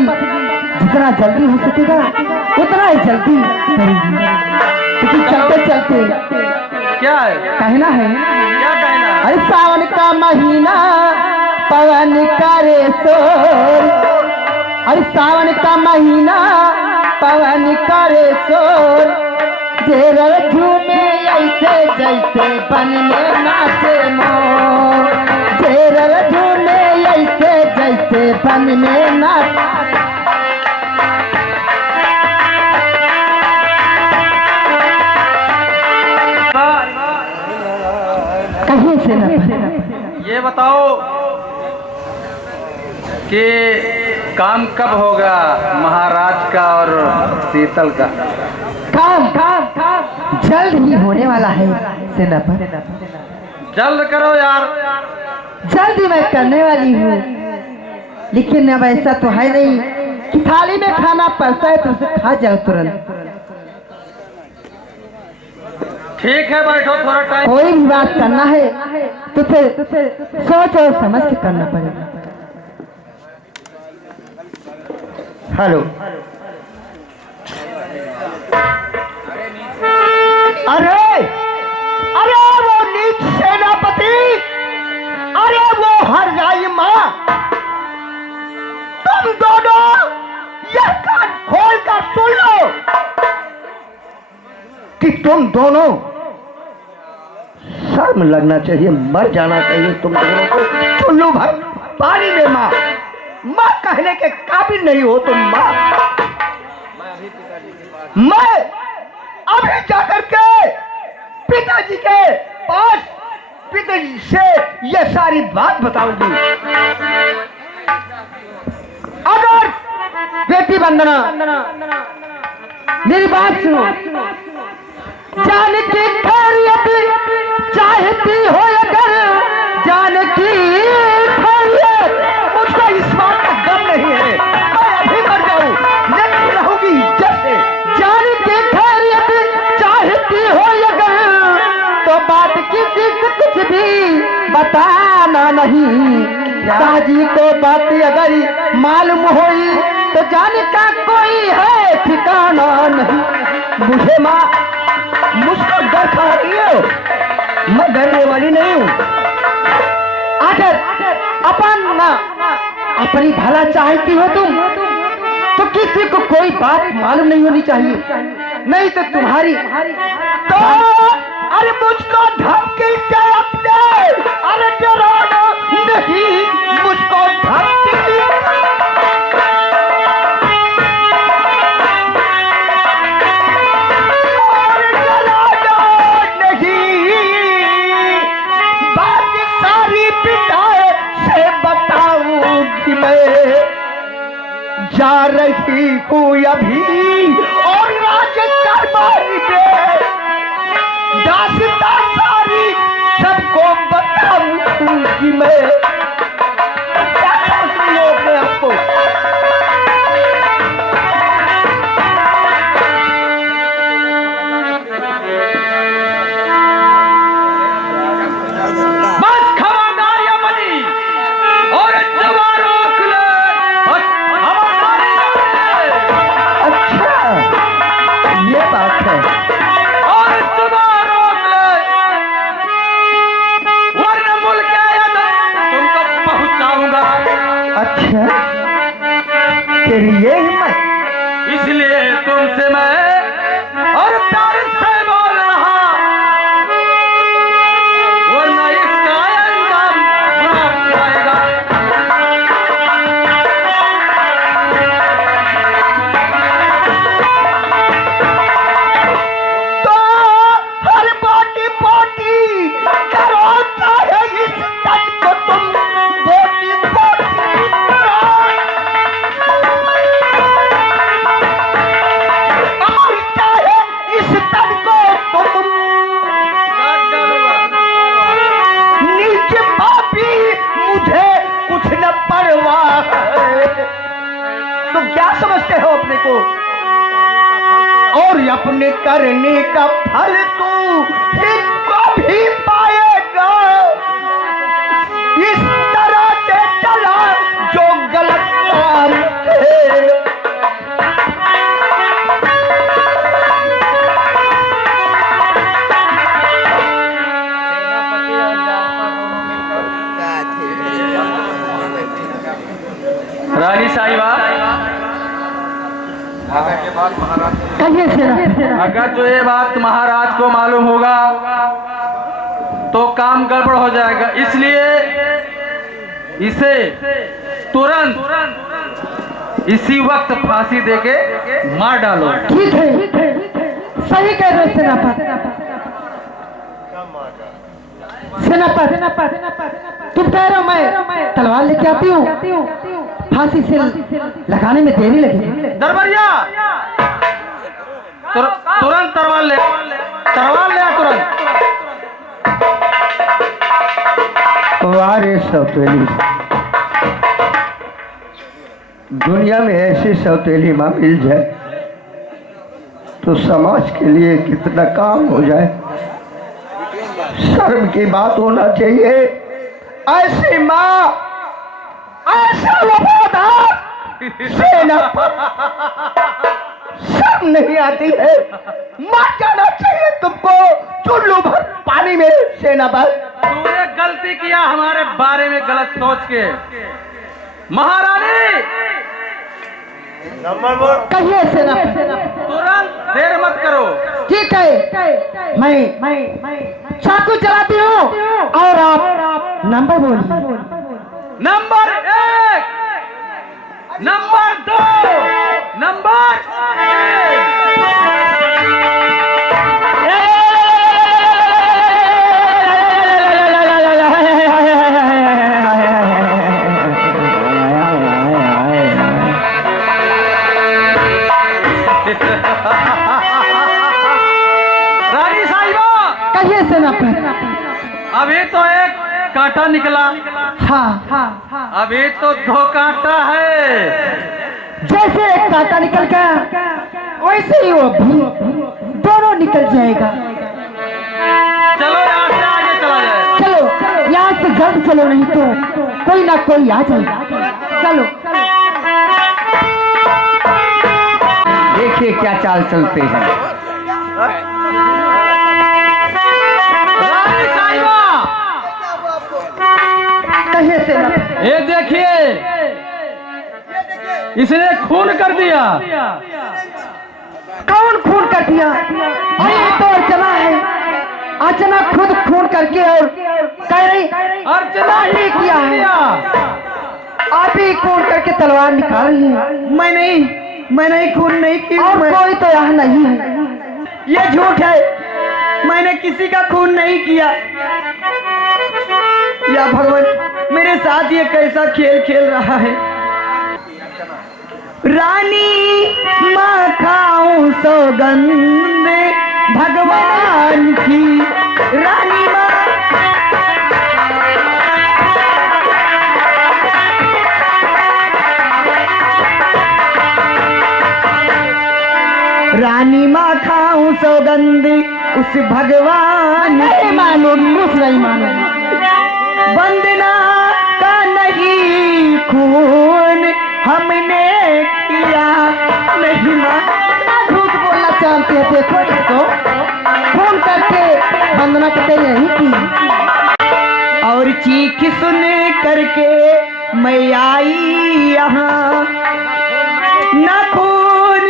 जितना जल्दी हो सकेगा उतना ही जल्दी करेंगे। लेकिन चलते चलते क्या है? कहना है, क्या कहना है? अरे सावन का महीना पवन करे शोर, और सावन का महीना पवन करे शोर, जेरल झूमे ऐसे जैसे बन में नाचे मोर, जेरल झूमे ऐसे जैसे बन में नाचे। कहीं से न ये बताओ कि काम कब होगा महाराज का और शीतल का? काम काम काम जल्द ही होने वाला है सेनापति। जल्द करो यार। जल्द ही मैं करने वाली हूँ, लेकिन अब ऐसा तो है नहीं कि थाली में खाना पड़ता है तो उसे खा जाओ तुरंत। ठीक है बैठो, थोड़ा टाइम। कोई भी बात करना है तो फिर सोच और समझ के करना पड़ेगा। हेलो, अरे अरे वो नीच सेनापति, अरे वो हर जाई माँ, तुम दोनों यह कान खोल कर सुन लो कि तुम दोनों, शर्म लगना चाहिए, मर जाना चाहिए तुम दोनों को। चुल्लू भर पानी में माँ, माँ कहने के काबिल नहीं हो तुम माँ। मैं अभी जाकर के पिताजी के पास पिताजी से ये सारी बात बताऊंगी। अगर बेटी वंदना मेरी बात सुनो, जान की खैरियत चाहती हो अगर, जान की खैरियत, मुझको इस बात का गम नहीं है, मैं अभी मर जाऊं लेकिन रहूंगी इज्जत से। जान की खैरियत चाहती हो अगर, तो बात किसी से कुछ भी बताना नहीं। शाहजी को बात अगर मालूम हुई तो जाने का कोई है ठिकाना नहीं। मुझे माँ, मुझको डर खा रही हो, मैं डरने वाली नहीं हूँ। अगर अपनी भला चाहती हो तुम, तो किसी को कोई बात मालूम नहीं होनी चाहिए, नहीं तो तुम्हारी तो अरे मुझको धमकी से अपने, अरे डराना नहीं, मुझको धमकी जा रही हूँ अभी और राज दरबारी में दास्तां सारी सबको बताऊंगी मैं। क्या सोच रही हो अपने आपको? बस खबरदार या बनी और रोक ले, बस खबरदारी या बनी। अच्छा, ये बात है। और रोक ले, वरना मुल्क के आया तुमको पहुंचाऊंगा। अच्छा, तेरी ये हिम्मत? इसलिए तुमसे मैं और प्यार से बोल रहा, वरना इसका अंजाम बुरा आएगा। तो हर बोटी बोटी करो, चाहे इस तन को तुम बोटी बोटी और चाहे इस तन को तुम नीचे पापी, मुझे कुछ न परवाह है। तुम क्या समझते हो अपने को? और अपने करने का फल तू इनको भी पाएगा। इस तरह से चला जो गलत काम है। कहिए सेनापति। अगर जो ये बात महाराज को मालूम होगा तो काम गड़बड़ हो जाएगा, इसलिए इसे तुरंत इसी वक्त फांसी देके मार डालो। ठीक है, सही कह रहे हो सेनापति। सेनापति तुम कह रहे हो मैं तलवार लेके आती हूँ, फांसी से लगाने में देरी लगेगी। दरबारिया तुरंत तलवार ले आ तुरंत। वारे सौतेली, दुनिया में ऐसी सौतेली माँ मिल जाए तो समाज के लिए कितना काम हो जाए। शर्म की बात होना चाहिए। ऐसी माँ, ऐसा वफादार शर्म नहीं आती है। मर जाना चाहिए तुमको चुल्लू भर पानी में सेनापति। तूने गलती किया हमारे बारे में गलत सोच के। महारानी नंबर बोल। कहिए सेनापति। तुरंत देर मत करो। ठीक है, मैं चाकू चलाती हूँ और आप नंबर बोलिए। Number 1, number 2, number 1। रानी साहिबा, कहिए सेनापति। अभी तो एक कांटा निकला, हाँ, अभी तो 2 कांटा है। जैसे एक कांटा निकल गया वैसे ही वो भी दोनों निकल जाएगा। चलो यहाँ से आगे चला जाए। चलो यहाँ से जल्द चलो, नहीं तो कोई ना कोई आ जाएगा। चलो देखिए क्या चाल चलते हैं। रानी साहिबा, कहिए सेनापति। ये देखिए इसने खून कर दिया। कौन खून कर दिया? अरे ये तो अर्चना है। अर्चना खुद खून करके और कह रही अर्चना ही किया है। आप ही खून करके तलवार निकाल रही हैं। मैंने खून नहीं किया और कोई तो यहाँ नहीं है। ये झूठ है, मैंने किसी का खून नहीं किया। या भगवान, मेरे साथ ये कैसा खेल खेल रहा है। रानी माँ खाऊं सौगंध भगवान की, रानी माँ रानी माँ खाऊं सौगंध उस भगवान। नहीं मालूम, नहीं मालूम। वंदना का नहीं खून हमने किया, नहीं माँ। झूठ बोलना जानते हैं, देखो इसको खून करके वंदना करते यही की। और चीख सुन करके मैं आई यहाँ, ना खून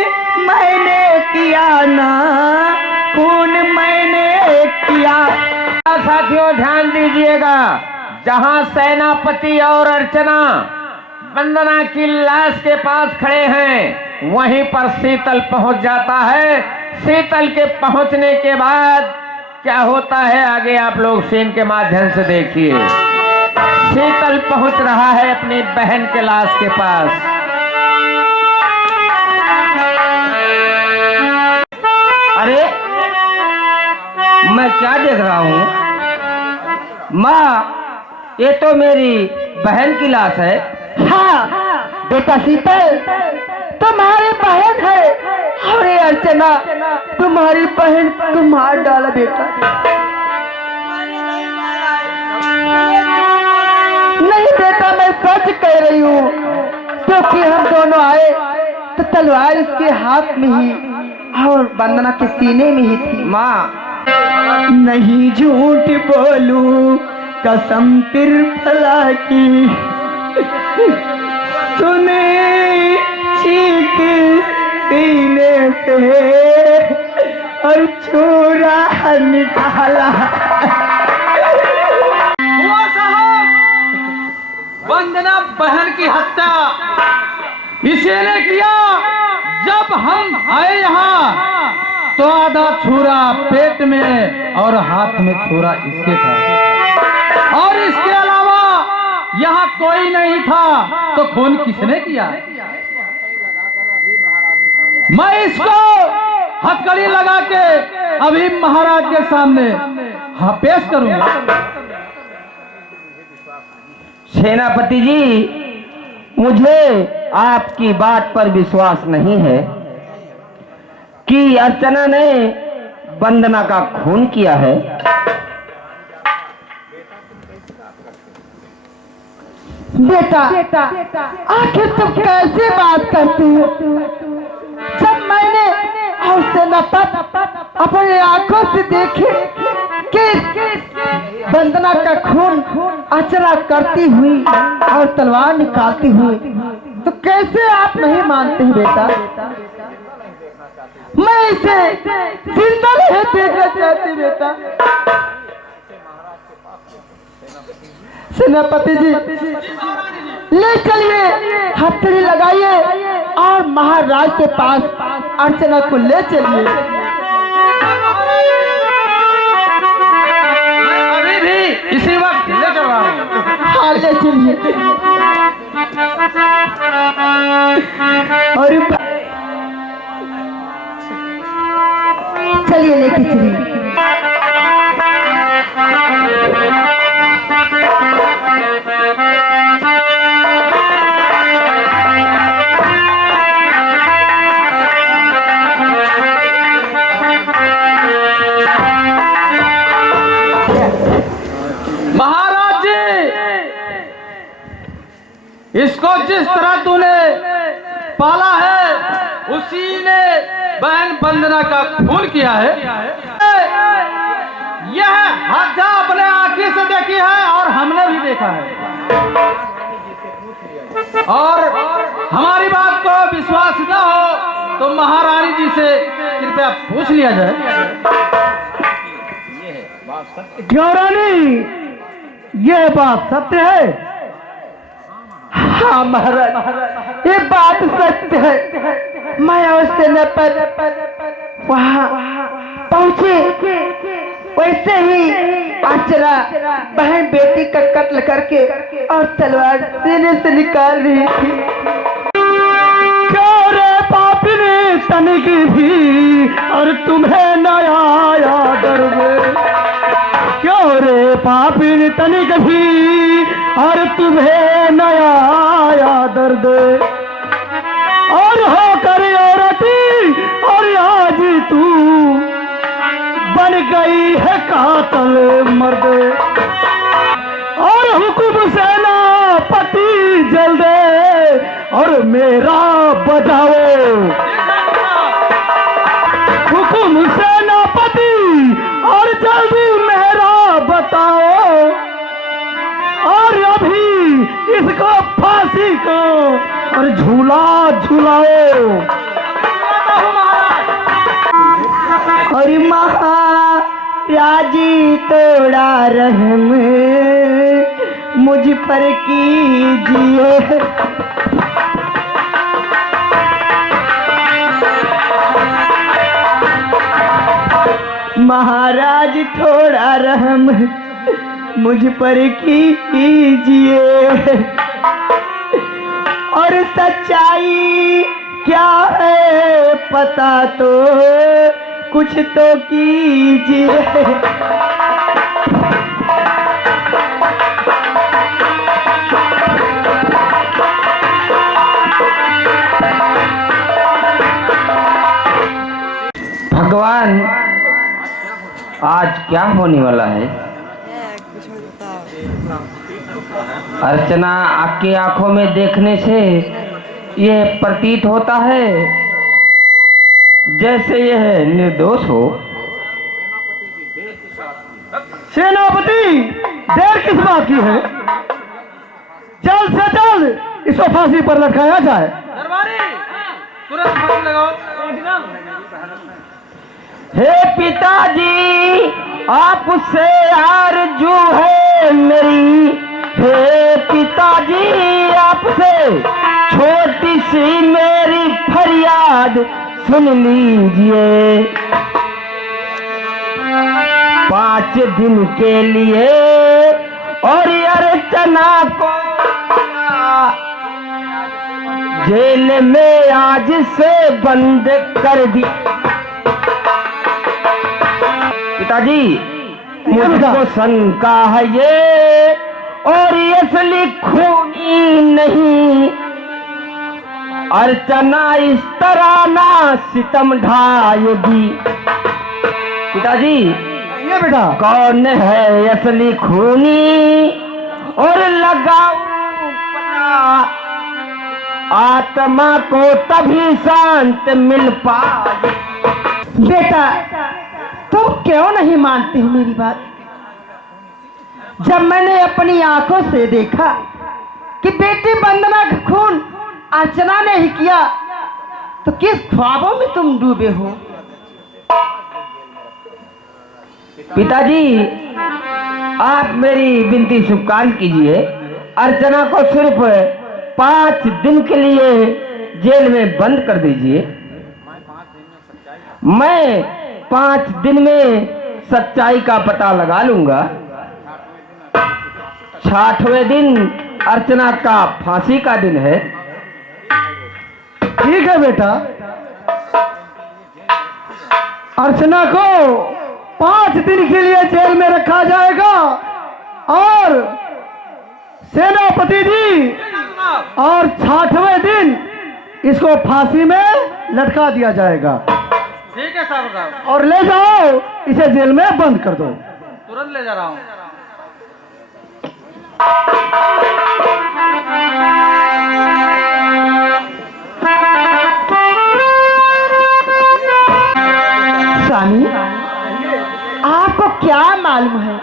मैंने किया, ना खून मैंने किया। साथियों ध्यान दीजिएगा, जहां सेनापति और अर्चना वंदना की लाश के पास खड़े हैं वहीं पर शीतल पहुंच जाता है। शीतल के पहुंचने के बाद क्या होता है आगे आप लोग सीन के माध्यम से देखिए। शीतल पहुंच रहा है अपनी बहन के लाश के पास। अरे मैं क्या देख रहा हूँ? माँ, ये तो मेरी बहन की लाश है। हाँ बेटा शीतल, तुम्हारी बहन है। अरे अर्चना, तुम्हारी बहन को मार डाला बेटा। नहीं बेटा, मैं सच कह रही हूँ, क्योंकि हम दोनों आए तो तलवार इसके हाथ में ही और वंदना के सीने में ही थी। माँ नहीं झूठ बोलूं कसम तिरफला की, सुने चीख सीने से और छुरा निकाला। हुआ साहब, वंदना बहन की हत्या इसी ने किया। जब हम आए यहाँ तो आधा छुरा पेट में और हाथ में छुरा इसके था, और इसके अलावा यहाँ कोई नहीं था। तो खून किसने किया? मैं इसको हथकड़ी लगा के अभी महाराज के सामने पेश करूंगा। सेनापति जी, मुझे आपकी बात पर विश्वास नहीं है कि अर्चना ने वंदना का खून किया है। बेटा, आखिर तुम कैसे बात करती हो? जब मैंने अपने आंखों से देखे कि वंदना का खून अर्चना करती हुई और तलवार निकालती हुई, तो कैसे आप नहीं मानते हैं बेटा? मैं इसे जिंदा नहीं देखना चाहती बेटा। सेनापति जी, ले चलिए, हथकड़ी लगाइए और महाराज के पास अर्चना को ले चलिए। अभी भी इसी वक्त ले चल रहा हूं। हाँ, ले चलिए। और चलिए, लेके चलिए। महाराज जी, इसको जिस तरह तूने पाला है उसी ने बहन वंदना का खून किया है। यह हत्या अपने आंखी से देखी है और हमने भी देखा है, और हमारी बात को विश्वास न हो तो महारानी जी से कृपया पूछ लिया जाए। क्यों रानी, यह बात सत्य है? हाँ महाराज, ये बात सत्य है। मैं अवश्य न पर वहाँ पहुँचे, वैसे ही अर्चना बहन बेटी का कत्ल करके और तलवार सीने से निकाल रही थी। क्यों रे पापिनी तनिक भी और तुम्हें न आया दर्द? क्यों रे पापिनी तनिक भी और तुम्हें न आया दर्द? और होकर औरती और आज तू बन गई है कातल मर्द, और हुकुम सेनापति जल्दे और मेरा बजाओ। हुकुम सेनापति और जल्दी मेरा बताओ, और अभी इसको फांसी को और झूला झूलाओ। और महाराजी तोड़ा रहम मुझ पर कीजिए। महाराज थोड़ा रहम मुझ पर कीजिए, और सच्चाई क्या है पता तो कुछ तो कीजिए। भगवान, आज क्या होने वाला है? अर्चना आपकी आंखों में देखने से यह प्रतीत होता है जैसे यह निर्दोष हो। सेनापति, देर किस बात की है? जल्द से जल्द इसको फांसी पर लटकाया जाए। दरबारी, तुरंत फांसी लगाओ। हे पिताजी आपसे आरजू है मेरी, हे पिताजी आपसे छोटी सी मेरी फरियाद सुन लीजिए। 5 दिन के लिए और अर्चना को जेल में आज से बंद कर दी। पिताजी मुझको शंका है ये, और ये असली खूनी नहीं। अर्चना इस तरह ना सितम ढाएगी। पिताजी ये बेटा कौन है असली खूनी, और लगाऊं पता आत्मा को तभी शांत मिल पाए। बेटा तुम क्यों नहीं मानते हो मेरी बात? जब मैंने अपनी आंखों से देखा कि बेटी वंदना का खून अर्चना ने ही किया, तो किस ख्वाबों में तुम डूबे हो? पिताजी आप मेरी विनती स्वीकार कीजिए। अर्चना को सिर्फ 5 दिन के लिए जेल में बंद कर दीजिए। मैं 5 दिन में सच्चाई का पता लगा लूंगा। 60वें दिन अर्चना का फांसी का दिन है। ठीक है बेटा, अर्चना को 5 दिन के लिए जेल में रखा जाएगा और सेनापति जी और 60वें दिन इसको फांसी में लटका दिया जाएगा। ठीक है साहब, और ले जाओ इसे जेल में बंद कर दो। तुरंत ले जा रहा हूँ। स्वामी आपको क्या मालूम है,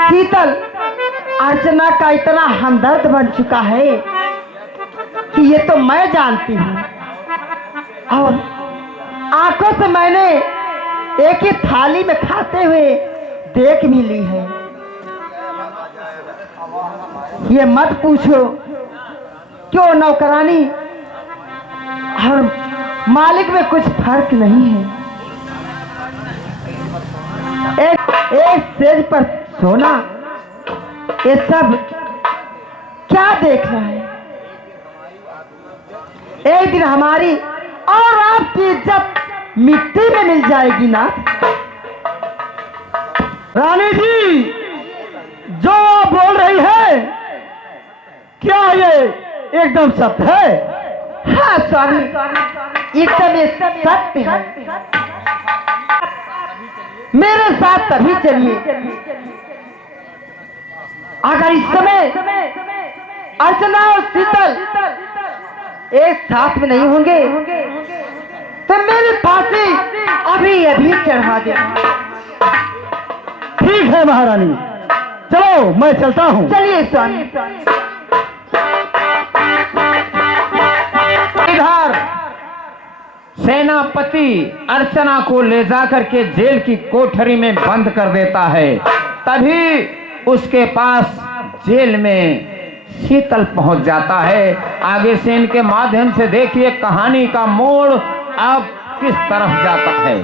शीतल अर्चना का इतना हमदर्द बन चुका है कि ये तो मैं जानती हूँ, और आंखों से मैंने एक ही थाली में खाते हुए देख भी ली है। ये मत पूछो क्यों नौकरानी और मालिक में कुछ फर्क नहीं है। एक सेज पर सोना, ये सब क्या देखना है? एक दिन हमारी और आपकी इज्जत मिट्टी में मिल जाएगी ना। रानी जी जो आप बोल रही है क्या ये एकदम सत्य है? हाँ स्वामी एकदम ये सत्य है। मेरे साथ तभी चलिए। अगर इस समय अर्चना और शीतल एक साथ में नहीं होंगे तो मेरी फांसी अभी अभी चढ़ा दे। ठीक है महारानी, चलो मैं चलता हूँ। चलिए स्वामी। इधर सेनापति अर्चना को ले जाकर के जेल की कोठरी में बंद कर देता है। तभी उसके पास जेल में शीतल पहुंच जाता है। आगे से इनके माध्यम से देखिए कहानी का मोड़ अब किस तरफ जाता है।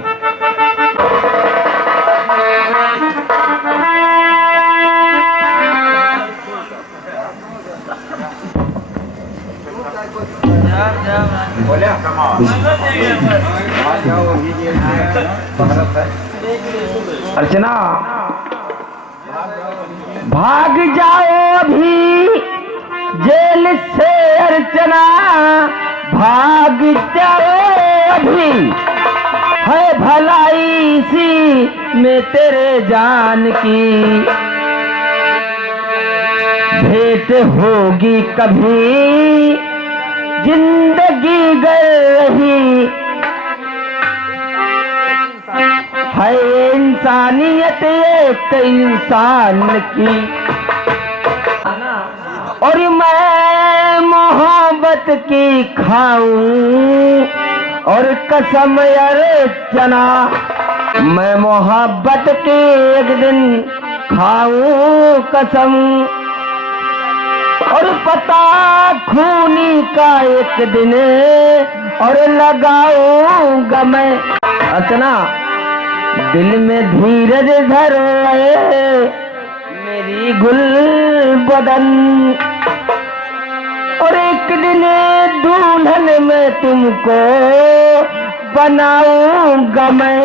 अर्चना भाग जाओ अभी जेल से, अर्चना भाग जाओ अभी, है भलाई सी में तेरे जान की भेंट होगी कभी जिंदगी गई रही, है इंसानियत एक इंसान की, और मैं मोहब्बत मोहब्बत की खाऊं और कसम अर्चना, मैं मोहब्बत की एक दिन खाऊं कसम, और पता खूनी का एक दिन और लगाऊंगा मैं। अर्चना दिल में धीरज धरो मेरी गुल बदन, और एक दिन दुल्हन में तुमको बनाऊंगा मैं।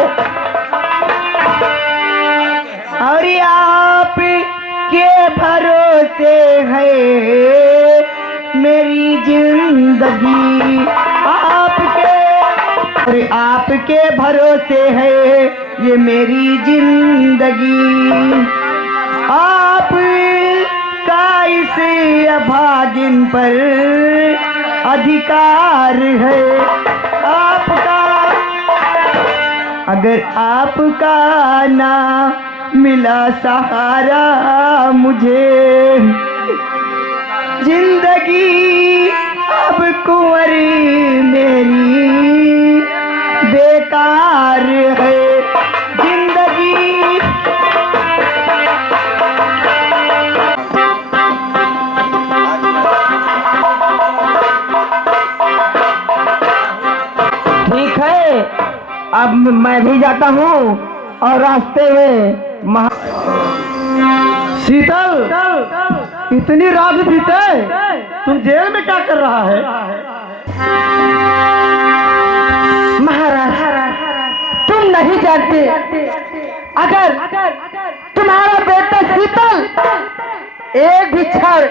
और आप के भरोसे है मेरी जिंदगी, आपके भरोसे है ये मेरी जिंदगी। आप का इस अभागिन पर अधिकार है आपका, अगर आपका ना मिला सहारा मुझे, जिंदगी अब कुंवरी मेरी बेकार है जिंदगी। ठीक है, अब मैं भी जाता हूँ और रास्ते में शीतल, इतनी रात बीते, तुम जेल में क्या कर रहा है? महाराज तुम नहीं जानते, अगर तुम्हारा बेटा शीतल एक भी क्षण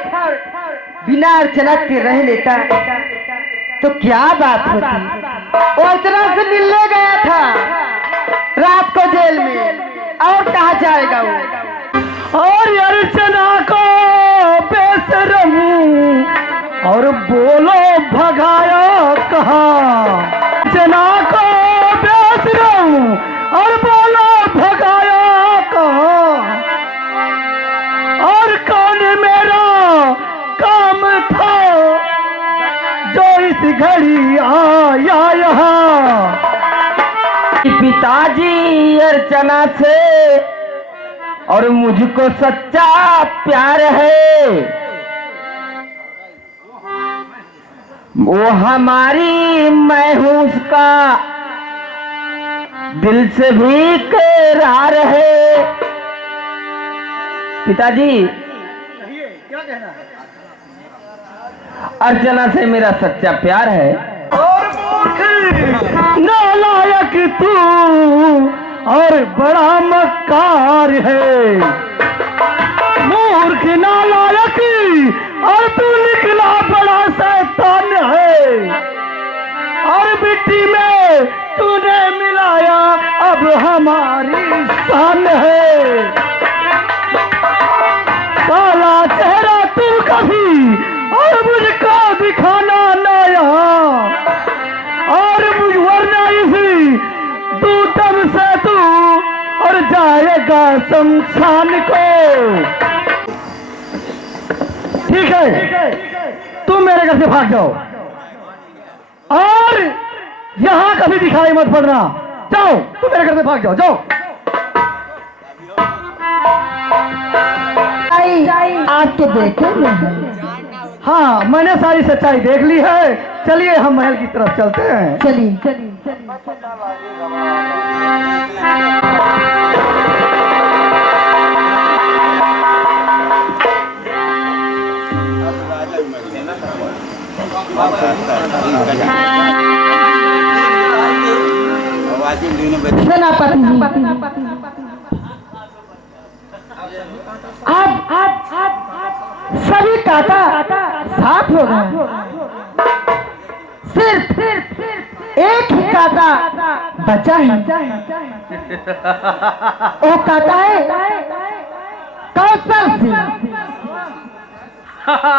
बिना अर्चना के रह लेता तो क्या बात होती। वो अर्चना से मिलने गया था रात को जेल में, और कहा जाएगा वो। और अर्चना को बेशरम और बोलो भगाया कहाँ, अर्चना को बेशरम और बोलो भगाया कहाँ, और कौन मेरा काम था जो इस घड़ी आया यहाँ। पिताजी अर्चना से और मुझको सच्चा प्यार है, वो हमारी, मैं हूँ उसका, दिल से भी करार है। पिताजी क्या कहना है? अर्चना से मेरा सच्चा प्यार है। और नालायक तू और बड़ा मक्कार है, मूर्ख नालायक और तू निकला बड़ा शैतान है, और मिट्टी में तूने मिलाया अब हमारी शान है। काला चेहरा तू कभी और मुझको दिखाना ना यहाँ, और मुझ वरना इसी तू दम से तू और जाएगा शमशान को। ठीक है, तुम मेरे घर से भाग जाओ और यहाँ कभी दिखाई मत पड़ना। जाओ, तुम मेरे घर से भाग जाओ, जाओ। आपके बेटे में हाँ, मैंने सारी सच्चाई देख ली है। चलिए हम महल की तरफ चलते हैं। चलिए। सेनापति जी, अब सभी कांटा साफ हो गए, सिर्फ एक ही कांटा बचा है। वो कांटा है कौशल सिंह।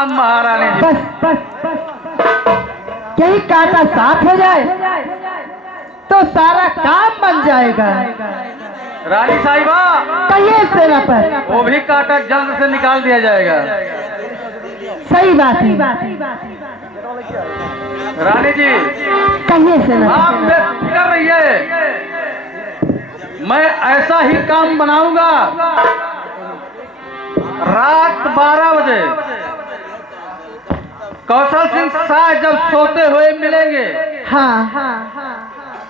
महारानी जी, बस यही कांटा साफ हो जाए तो सारा काम बन जाएगा। रानी साहिबा, कहिए सेना पर। वो भी कांटा जल्द से निकाल दिया जाएगा। सही बात है। रानी जी कहिए सेना आप बेफिक्र रहिए, मैं ऐसा ही काम बनाऊंगा। रात 12 बजे कौशल सिंह शाह जब सोते हुए मिलेंगे,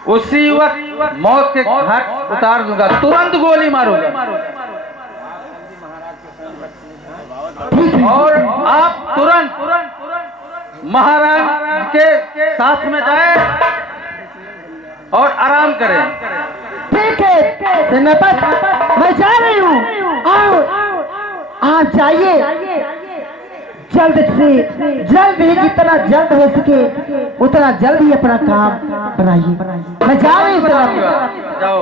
उसी वक्त मौत के घाट उतार दूंगा, तुरंत गोली मारूंगा। और आप तुरंत महाराज के साथ में जाए और आराम करें। ठीक है सेनापति, मैं जा रही हूँ। आओ आप जाइए, जल्द से जल्द ही जितना जल्द हो सके उतना जल्द ही अपना काम बनाइए। मैं जा रही हूँ सेनापति। जाओ।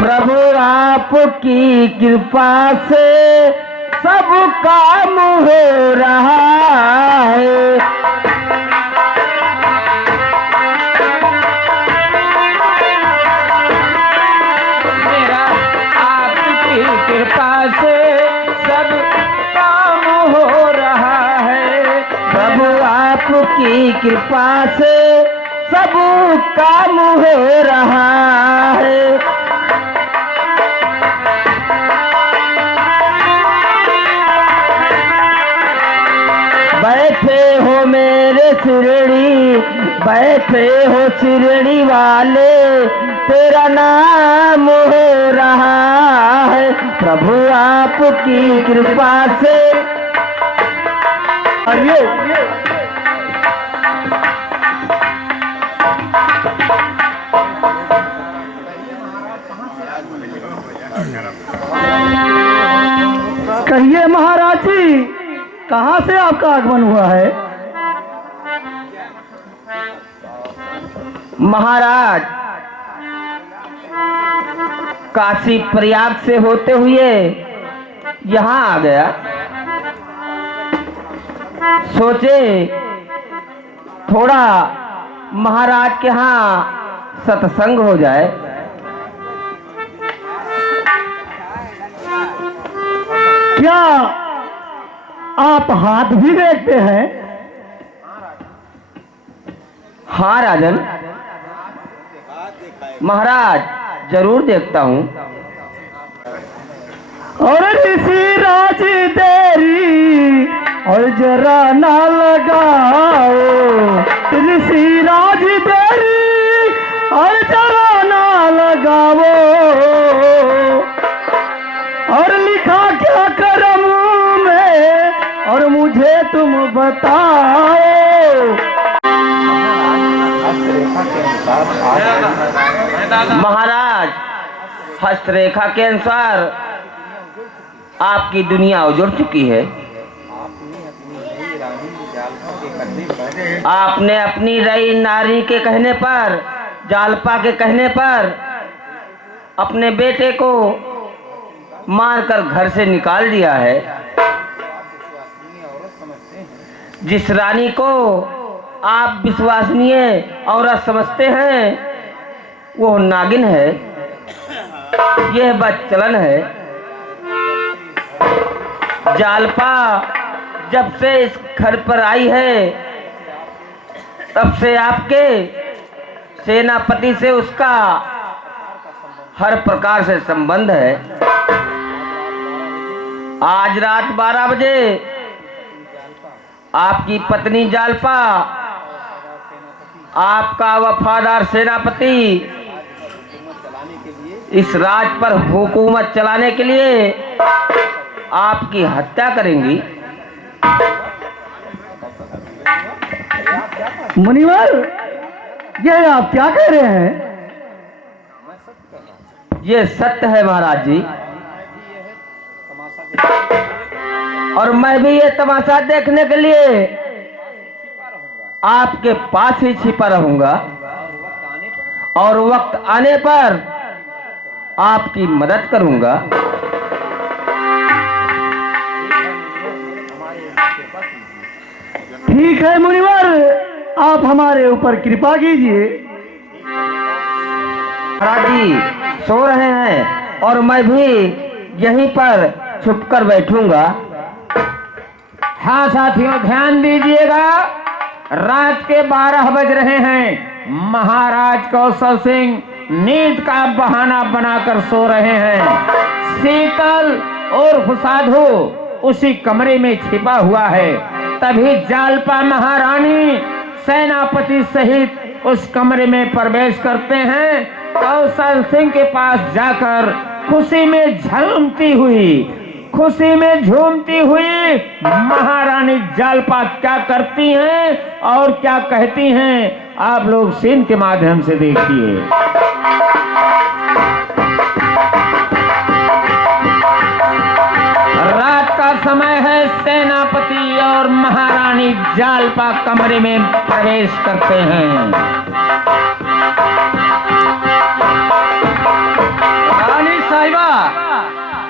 प्रभु आपकी कृपा से सब काम हो रहा है। मेरा आपकी कृपा से सब काम हो रहा है। प्रभु आपकी कृपा से सब काम हो रहा है। बैठे हो मेरे शिरडी, बैठे हो शिरडी वाले, तेरा नाम हो रहा है। प्रभु आपकी कृपा से। अरे कहिए महाराज जी, कहाँ से आपका आगमन हुआ है? महाराज, काशी प्रयाग से होते हुए यहाँ आ गया। सोचे थोड़ा महाराज के यहाँ सत्संग हो जाए। क्या आप हाथ भी देखते हैं? हाँ राजन, महाराज जरूर देखता हूँ। और ऋषि राज देरी और जरा ना लगाओ, ऋषि राज देरी और जरा ना लगाओ। और लिखा क्या करम में और मुझे तुम बताओ। महाराज, हस्तरेखा के अनुसार आपकी दुनिया उजड़ चुकी है। आपने अपनी रई नारी के कहने पर, जालपा के कहने पर अपने बेटे को मारकर घर से निकाल दिया है। जिस रानी को आप विश्वसनीय औरत समझते हैं वो नागिन है। यह बदचलन है। जालपा जब से इस घर पर आई है तब से आपके सेनापति से उसका हर प्रकार से संबंध है। आज रात 12 बजे आपकी पत्नी जालपा आपका वफादार सेनापति इस राज पर हुकूमत चलाने के लिए आपकी हत्या करेंगी। मुनिवर, ये आप क्या कह रहे हैं? ये सत्य है महाराज जी, और मैं भी ये तमाशा देखने के लिए आपके पास ही छिपा रहूंगा और वक्त आने पर आपकी मदद करूंगा। ठीक है मुनिवर, आप हमारे ऊपर कृपा कीजिए। महाराज जी सो रहे हैं और मैं भी यहीं पर छुपकर बैठूंगा। हाँ साथियों, ध्यान दीजिएगा, रात के 12 बज रहे हैं। महाराज कौशल सिंह नींद का बहाना बनाकर सो रहे हैं। शीतल और साधु उसी कमरे में छिपा हुआ है। तभी जालपा महारानी सेनापति सहित उस कमरे में प्रवेश करते हैं। कौशल सिंह के पास जाकर खुशी में झूमती हुई महारानी जालपा क्या करती हैं और क्या कहती हैं, आप लोग सीन के माध्यम से देखिए। रात का समय है। सेनापति और महारानी जालपा कमरे में प्रवेश करते हैं। रानी साहिबा,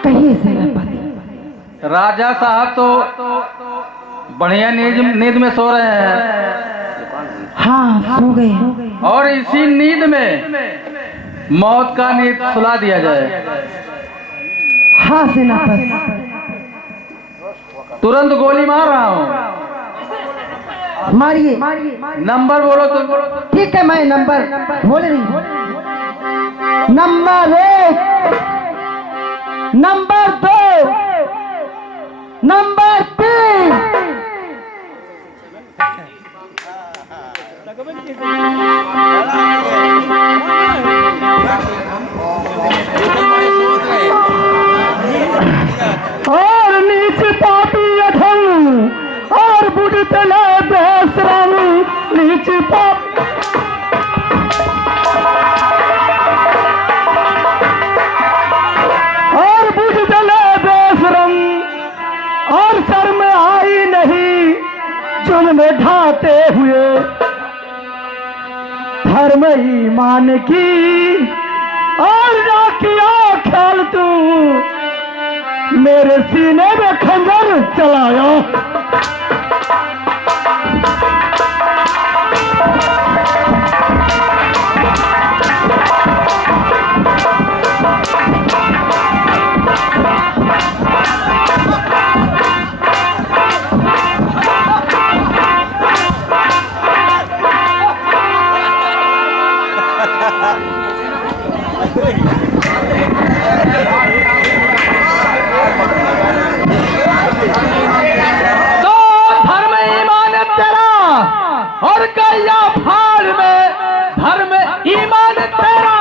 कहिए सेनापति। राजा साहब तो बढ़िया नींद में सो रहे हैं। हाँ, सो गए। और इसी नींद में मौत का नींद सुला दिया जाए। हाँ सेनापति। तुरंत गोली मार रहा हूँ। मारिए। नंबर बोलो तुम। ठीक है, मैं नंबर बोल रही हूँ। Number 1, number 2, number 3। और नीचे पापी अधम और बुझ तले बेशरम, नीचे पाप और बुझ तले बेशरम और सर में आई नहीं जुल्म ढाते हुए धर्म ईमान की और ना किया ख्याल तू मेरे सीने में खंजर चलाया। और गया भाड़ में धर्म ईमान तेरा।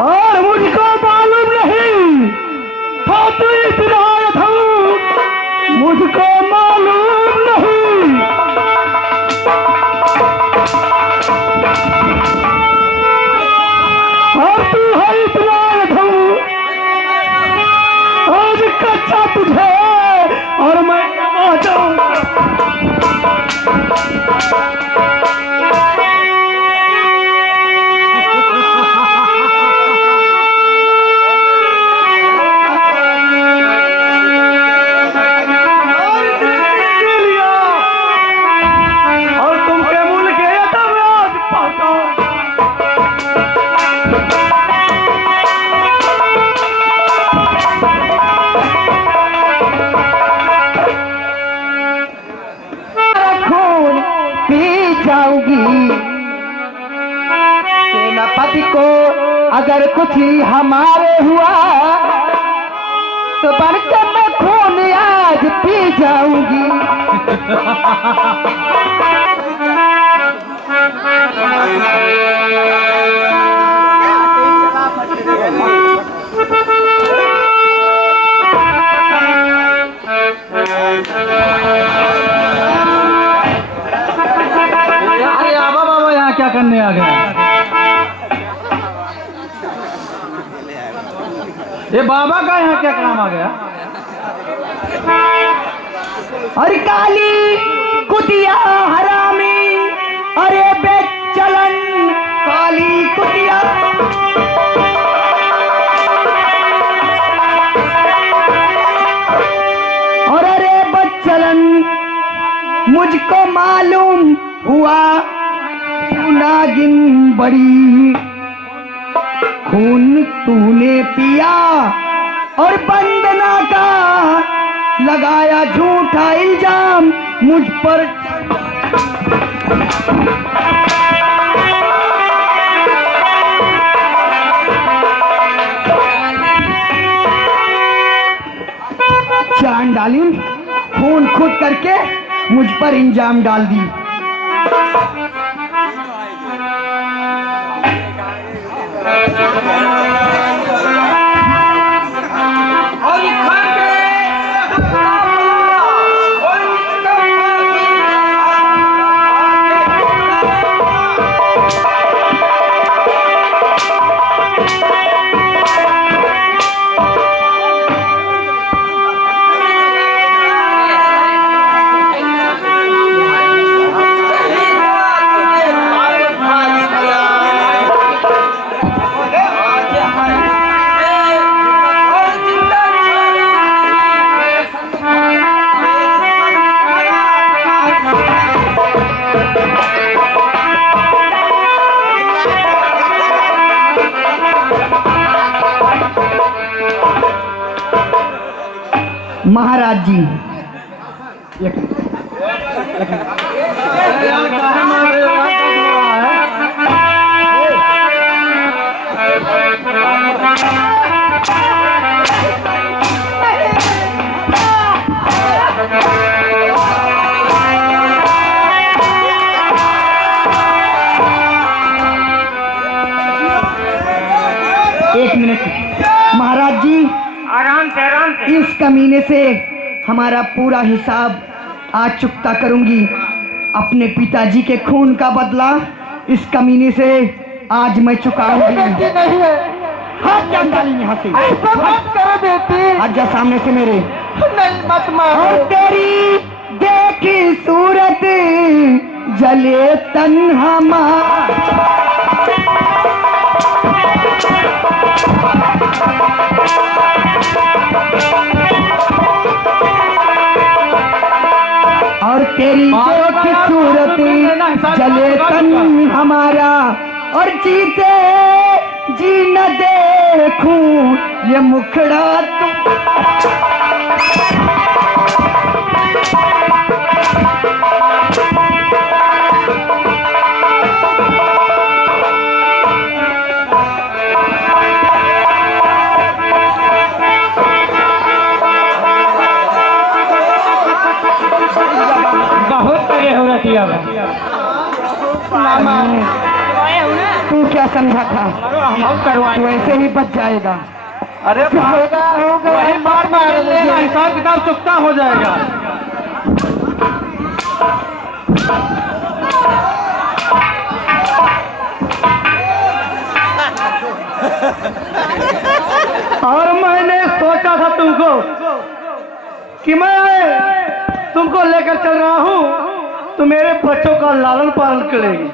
और मुझको मालूम नहीं था तू इतना था, मुझको मालूम नहीं। और तू है इतना था, आज कच्चा तुझे और मैं कमा जाऊंगा। अगर कुछ ही हमारे हुआ तो बनके मैं खून आज पी जाऊंगी। अरे आबा बाबा यहाँ क्या करने आ गए? ये बाबा का यहाँ क्या काम आ गया? अरे काली कुतिया हरामी, अरे बेचलन काली कुतिया। और अरे बच्चलन मुझको मालूम हुआ तू नागिन बड़ी, खून तूने पिया और बंदना का लगाया झूठा इल्जाम मुझ पर। जान डाली, खून खुद करके मुझ पर इल्जाम डाल दी। महाराज जी, एक मिनट। महाराज जी, आराम से इस कमीने से हमारा पूरा हिसाब आज चुकता करूंगी। अपने पिताजी के खून का बदला इस कमीने से आज मैं चुकाऊंगी। हाथ क्या डाली यहाँ से? हट जा सामने से मेरे। नहीं मत मारो। और तेरी देखी सूरत जले तन्हा और तेरी देखी सूरत जले तन हमारा, और जीते जी न देखूं ये मुखड़ा तू क्या समझा था? तू ऐसे ही बच जाएगा। अरे वही मार लेना, हिसाब किताब चुकता हो जाएगा। और मैंने सोचा था तुमको कि मैं तुमको लेकर चल रहा हूँ तो मेरे बच्चों का लालन पालन करेगी,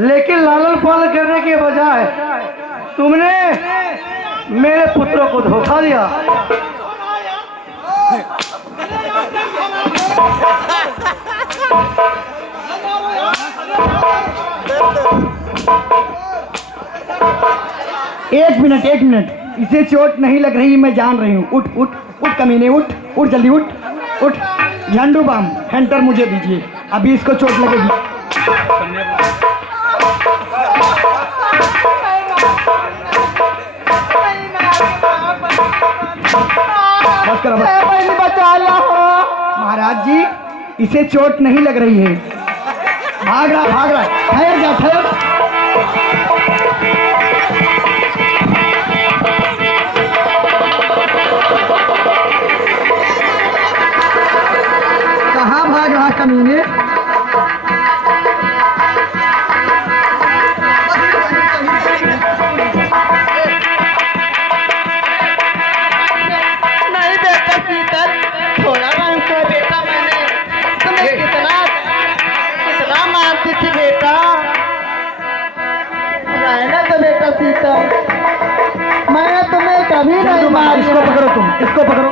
लेकिन लालन पालन करने के बजाय तुमने मेरे पुत्रों को धोखा दिया। एक मिनट, इसे चोट नहीं लग रही, मैं जान रही हूँ। उठ उठ उठ कमीने, उठ उठ जल्दी उठ उठ। झंडू बाम हैंटर मुझे दीजिए, अभी इसको चोट लगेगी। बस करो बस। बचा लो। महाराज जी इसे चोट नहीं लग रही है, भाग रहा है। ठहर जा ठहर। कहाँ भाग रहा कमीने? नहीं बेटा शीतल, थोड़ा मानता बेटा, मैंने तुम्हें कितना मानती थी बेटा। रहना तो बेटा शीतल, मैंने तुम्हें कभी नहीं मारी। इसको पकड़ो, तुम इसको पकड़ो।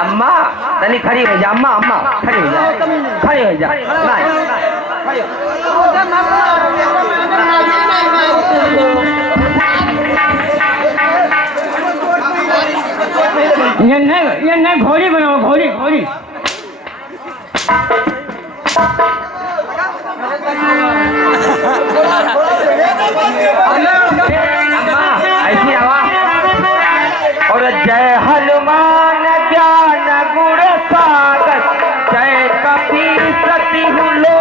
अम्मा तनी खड़ी हो जा, अम्मा अम्मा खड़ी हो जा, खड़ी हो जा। ये नहीं घोड़ी बनाओ, घोड़ी घोड़ी। अम्मा ऐसी आवाज। और जय हनुमान ज्ञान गुण सागर, जय कपी सती हुलो।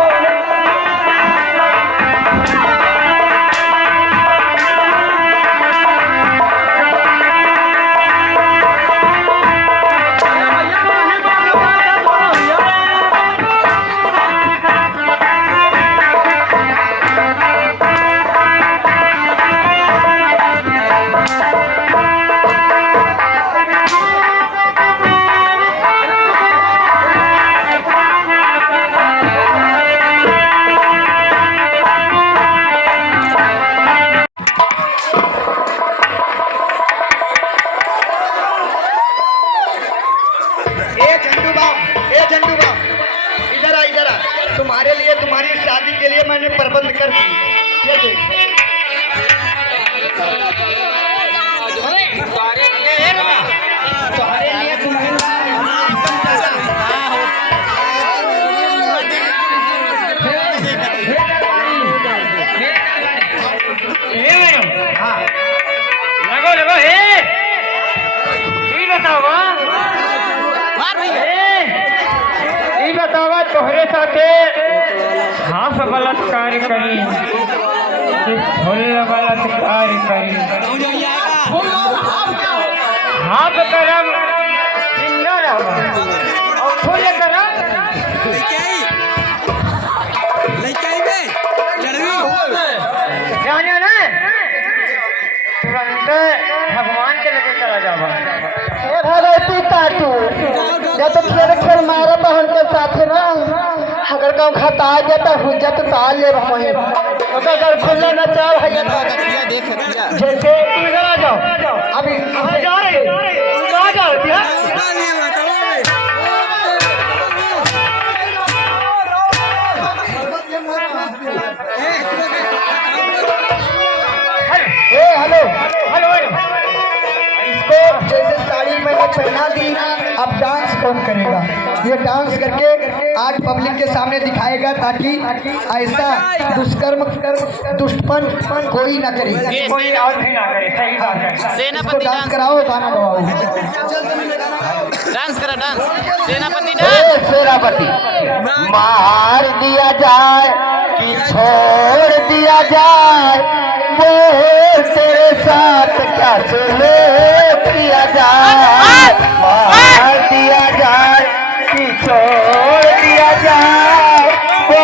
इधर आ। तुम्हारे लिए, तुम्हारी शादी के लिए मैंने प्रबंध कर दी। ये देख। तुम्हारे लिए लगो लगो हे बताओ बतावा तोहरे साथे हाँ बलात्कार करी, बलात्कार करी। हाँ करम जिंदा रहो और फुल करम जाने ना तुरंत भगवान के लगे चला जावा। जब तो खेल मारा बहन के साथ ना, अगर गाँव खाता आ जाता हुज्जत ताल ले वहीं अगर खुला न चाल है जैसे इधर आ जाओ। अभी जा रहे आ जाओ हेलो हेलो। इसको जैसे साड़ी मैंने पहना दी, अब डांस कौन करेगा? ये डांस करके आज पब्लिक के सामने दिखाएगा ताकि ऐसा दुष्कर्म दुष्टपन कोई ना करे, कोई और भी ना करे। सही बात है। इसको डांस कराओ, गाना गवाओ। डांस करा डांस। सेनापति सेनापति मार दिया जाए कि छोड़ दिया जाए, वो तेरे साथ क्या सलूक किया जाए। मार दिया जाए कि छोड़ दिया जाए, वो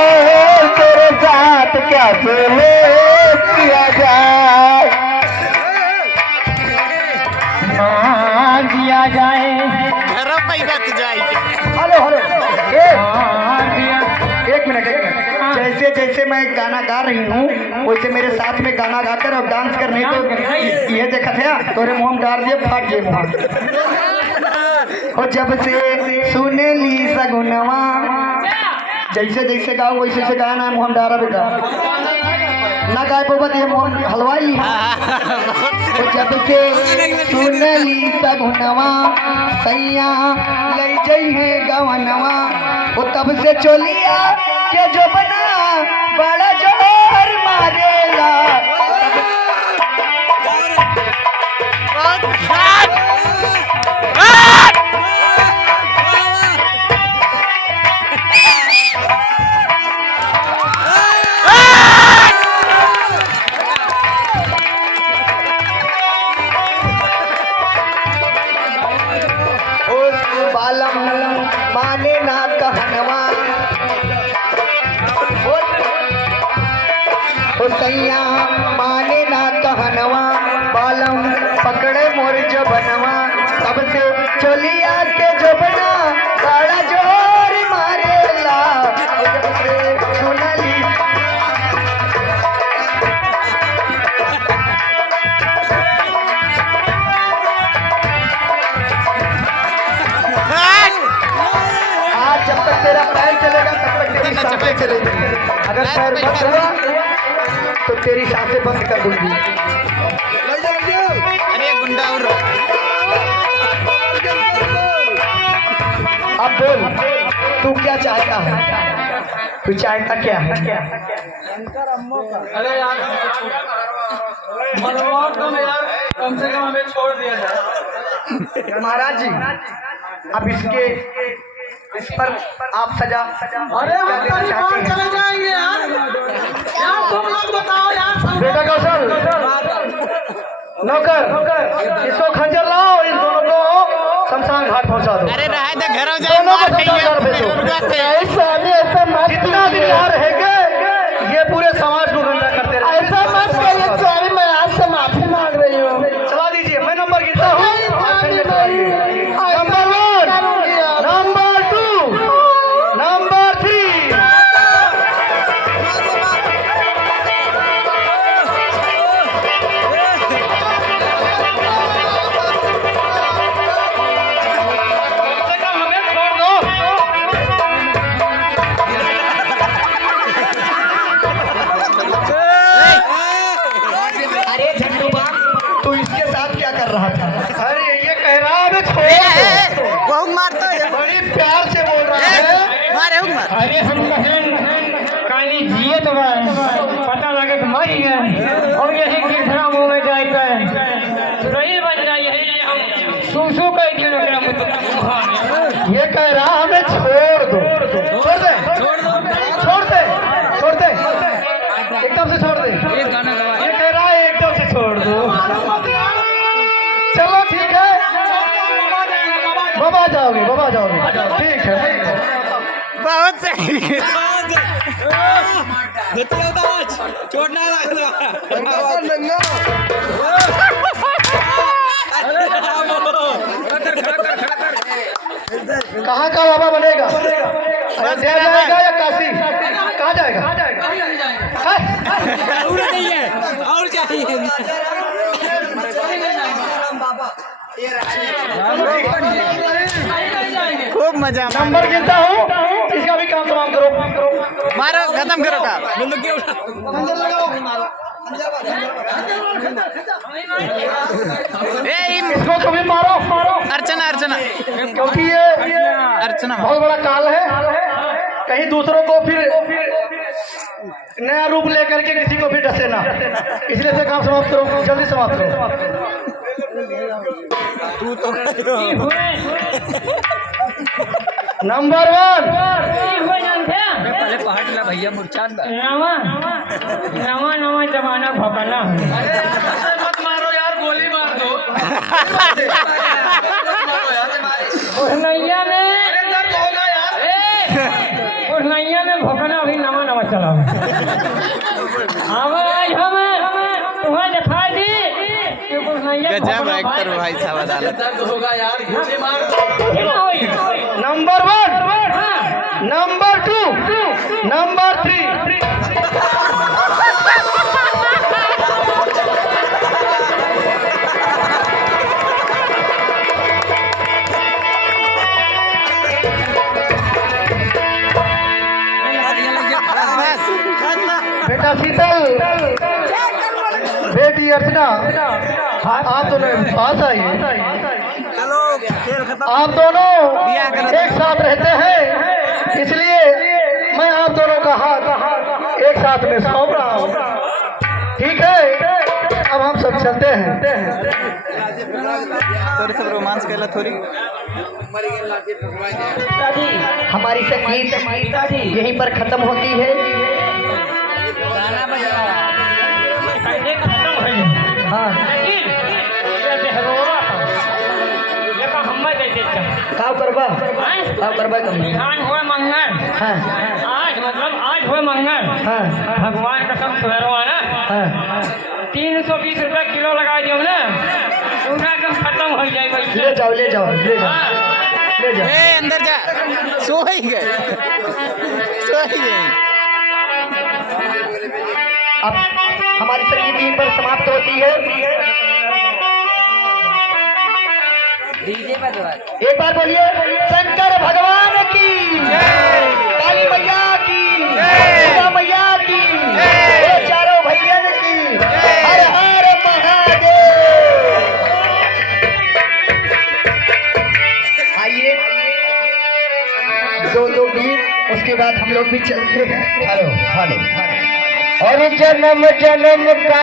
तेरे साथ क्या सलूक किया जाए। मार दिया जाए। घर पैदा जाएगी। हेलो हेलो, एक मिनट। जैसे जैसे मैं गाना गा रही हूँ वैसे मेरे साथ में गाना गाकर और डांस कर, नहीं तो ये देखा था तोरे मुँह डाल दिए फाट गए मुँह। और जब से सुने ली सगुनवा, जैसे जैसे गाओ वैसे से गाना मुँह डारा बेटा ना गाय पबत ये मुँह हलवाई। और जब से सुन ली सगुनवा, सैया ले जई है गवनवा, वो तब से चोलिया के जो बना बड़ा जोर मारेला, तब बालम माने ना कहनवा ओ सैया माने ना कहनवा बालम पकड़े मोर जबनवा सबसे चलिया के जबना बड़ा जोर मारेला जब से सुनली आज जब तक तेरा पैर चलेगा तब तक तेरी सांसें चलेगी। अगर पैर बंद हुआ तो तेरी सांसें बंद कर दूंगी। अरे गुंडा और अब बोल तू क्या चाहता है? तू चाहता क्या है? अरे यार मनोहर तुम यार कम से कम हमें छोड़ दिया जाए। महाराज जी अब इस पर आप सजा अरे हम कहीं बाहर चले जाएंगे यार। यार तुम लोग बताओ यार। बेटा कौशल, नौकर, इसको खंजर लाओ, इन दोनों को शमशान घाट पहुंचा दो। अरे रहा था घर जाए दोनों मार को शमशान घाट भेजो। जितना दिन यहाँ रहेंगे ये पूरे समाज को गंदा करते रहेंगे। ऐसा मत कहिए स्वामी, मैं आपसे माफी मांग रही हूँ। चला दीजिए, मैं नंबर गिनता हूँ। Number 1, number 2, number 3। अरे झंडू बाम तू इसके साथ क्या कर रहा था? अरे ये कह रहा है छोड़ दो। वो मारता है बड़ी प्यार से बोल रहा है। मारे हूँ मार अरे हम काली जिए तो पता लगे कि मर गए और यही कितना मुंह में जाता है रही बन रहा यही हम सूसू का ये कह रहा हमें छोड़ दो। छोड़ दे, छोड़ दे, छोड़ दे, एकदम से छोड़ दे। ये कह रहा है एकदम से छोड़ दो। चलो ठीक है, बाबा जाओगे, बाबा जाओगे, ठीक है। बहुत सही कहाँ का बाबा बनेगा? अयोध्या जाएगा या काशी? कहाँ जाएगा? और चाहिए खूब मजा नंबर गिनता हूँ, इसका भी काम तमाम करो। मारो खत्म करो का इसको कभी मारो, अर्चना अर्चना क्योंकि ये अर्चना बहुत बड़ा काल है। कहीं दूसरों को फिर नया रूप लेकर के किसी को भी डसे ना, इसलिए से काम समाप्त करो, जल्दी समाप्त करो। नंबर 1, नवा नवा जमाना भगला मत मारो यार, गोली मार दो। उस नैया में दर्द होगा यार। उस नैया में भगना अभी नवा नवा चला आज हमें तुम्हें दिखाई दी कि उस नैया गजब एक्टर भाई साहब अदालत दर्द होगा यार, गोली मार दो। Number 1, number 2, number 3। बेटा शीतल, बेटी अर्चना, आप दोनों पास आइए। आप दोनों एक साथ रहते हैं, इसलिए मैं आप दोनों का हाथ एक साथ में सौंप रहा हूँ। ठीक है, अब हम सब चलते हैं। थोड़ी सब रोमांस कहला थोड़ी हमारी संगीत यहीं पर खत्म होती है। कैसे खत्म हो गई हाँ लेकिन ये बेहरोरा था ये का हम जैसे काव करबा तुमने? आज हुआ मंगल। हाँ आज मतलब आज हुआ मंगल। हाँ भगवान कसम सुहरवा ना हाँ 320 रुपए किलो लगा दियो ना, पूरा एकदम खत्म हो जाए भाई। ले जाओ ले जाओ ले जाओ ले जाओ। ए अंदर जा, सो ही गए, सो ही गए। अब हमारी संगीत यहीं पर समाप्त होती है। एक बार बोलिए शंकर भगवान की, काली मैया की, दुर्गा मैया की, ये चारों भैयन की, हर हर महादेव। आइए दो गीत, उसके बाद हम लोग भी चलते हैं। Hello hello. और जन्म जन्म का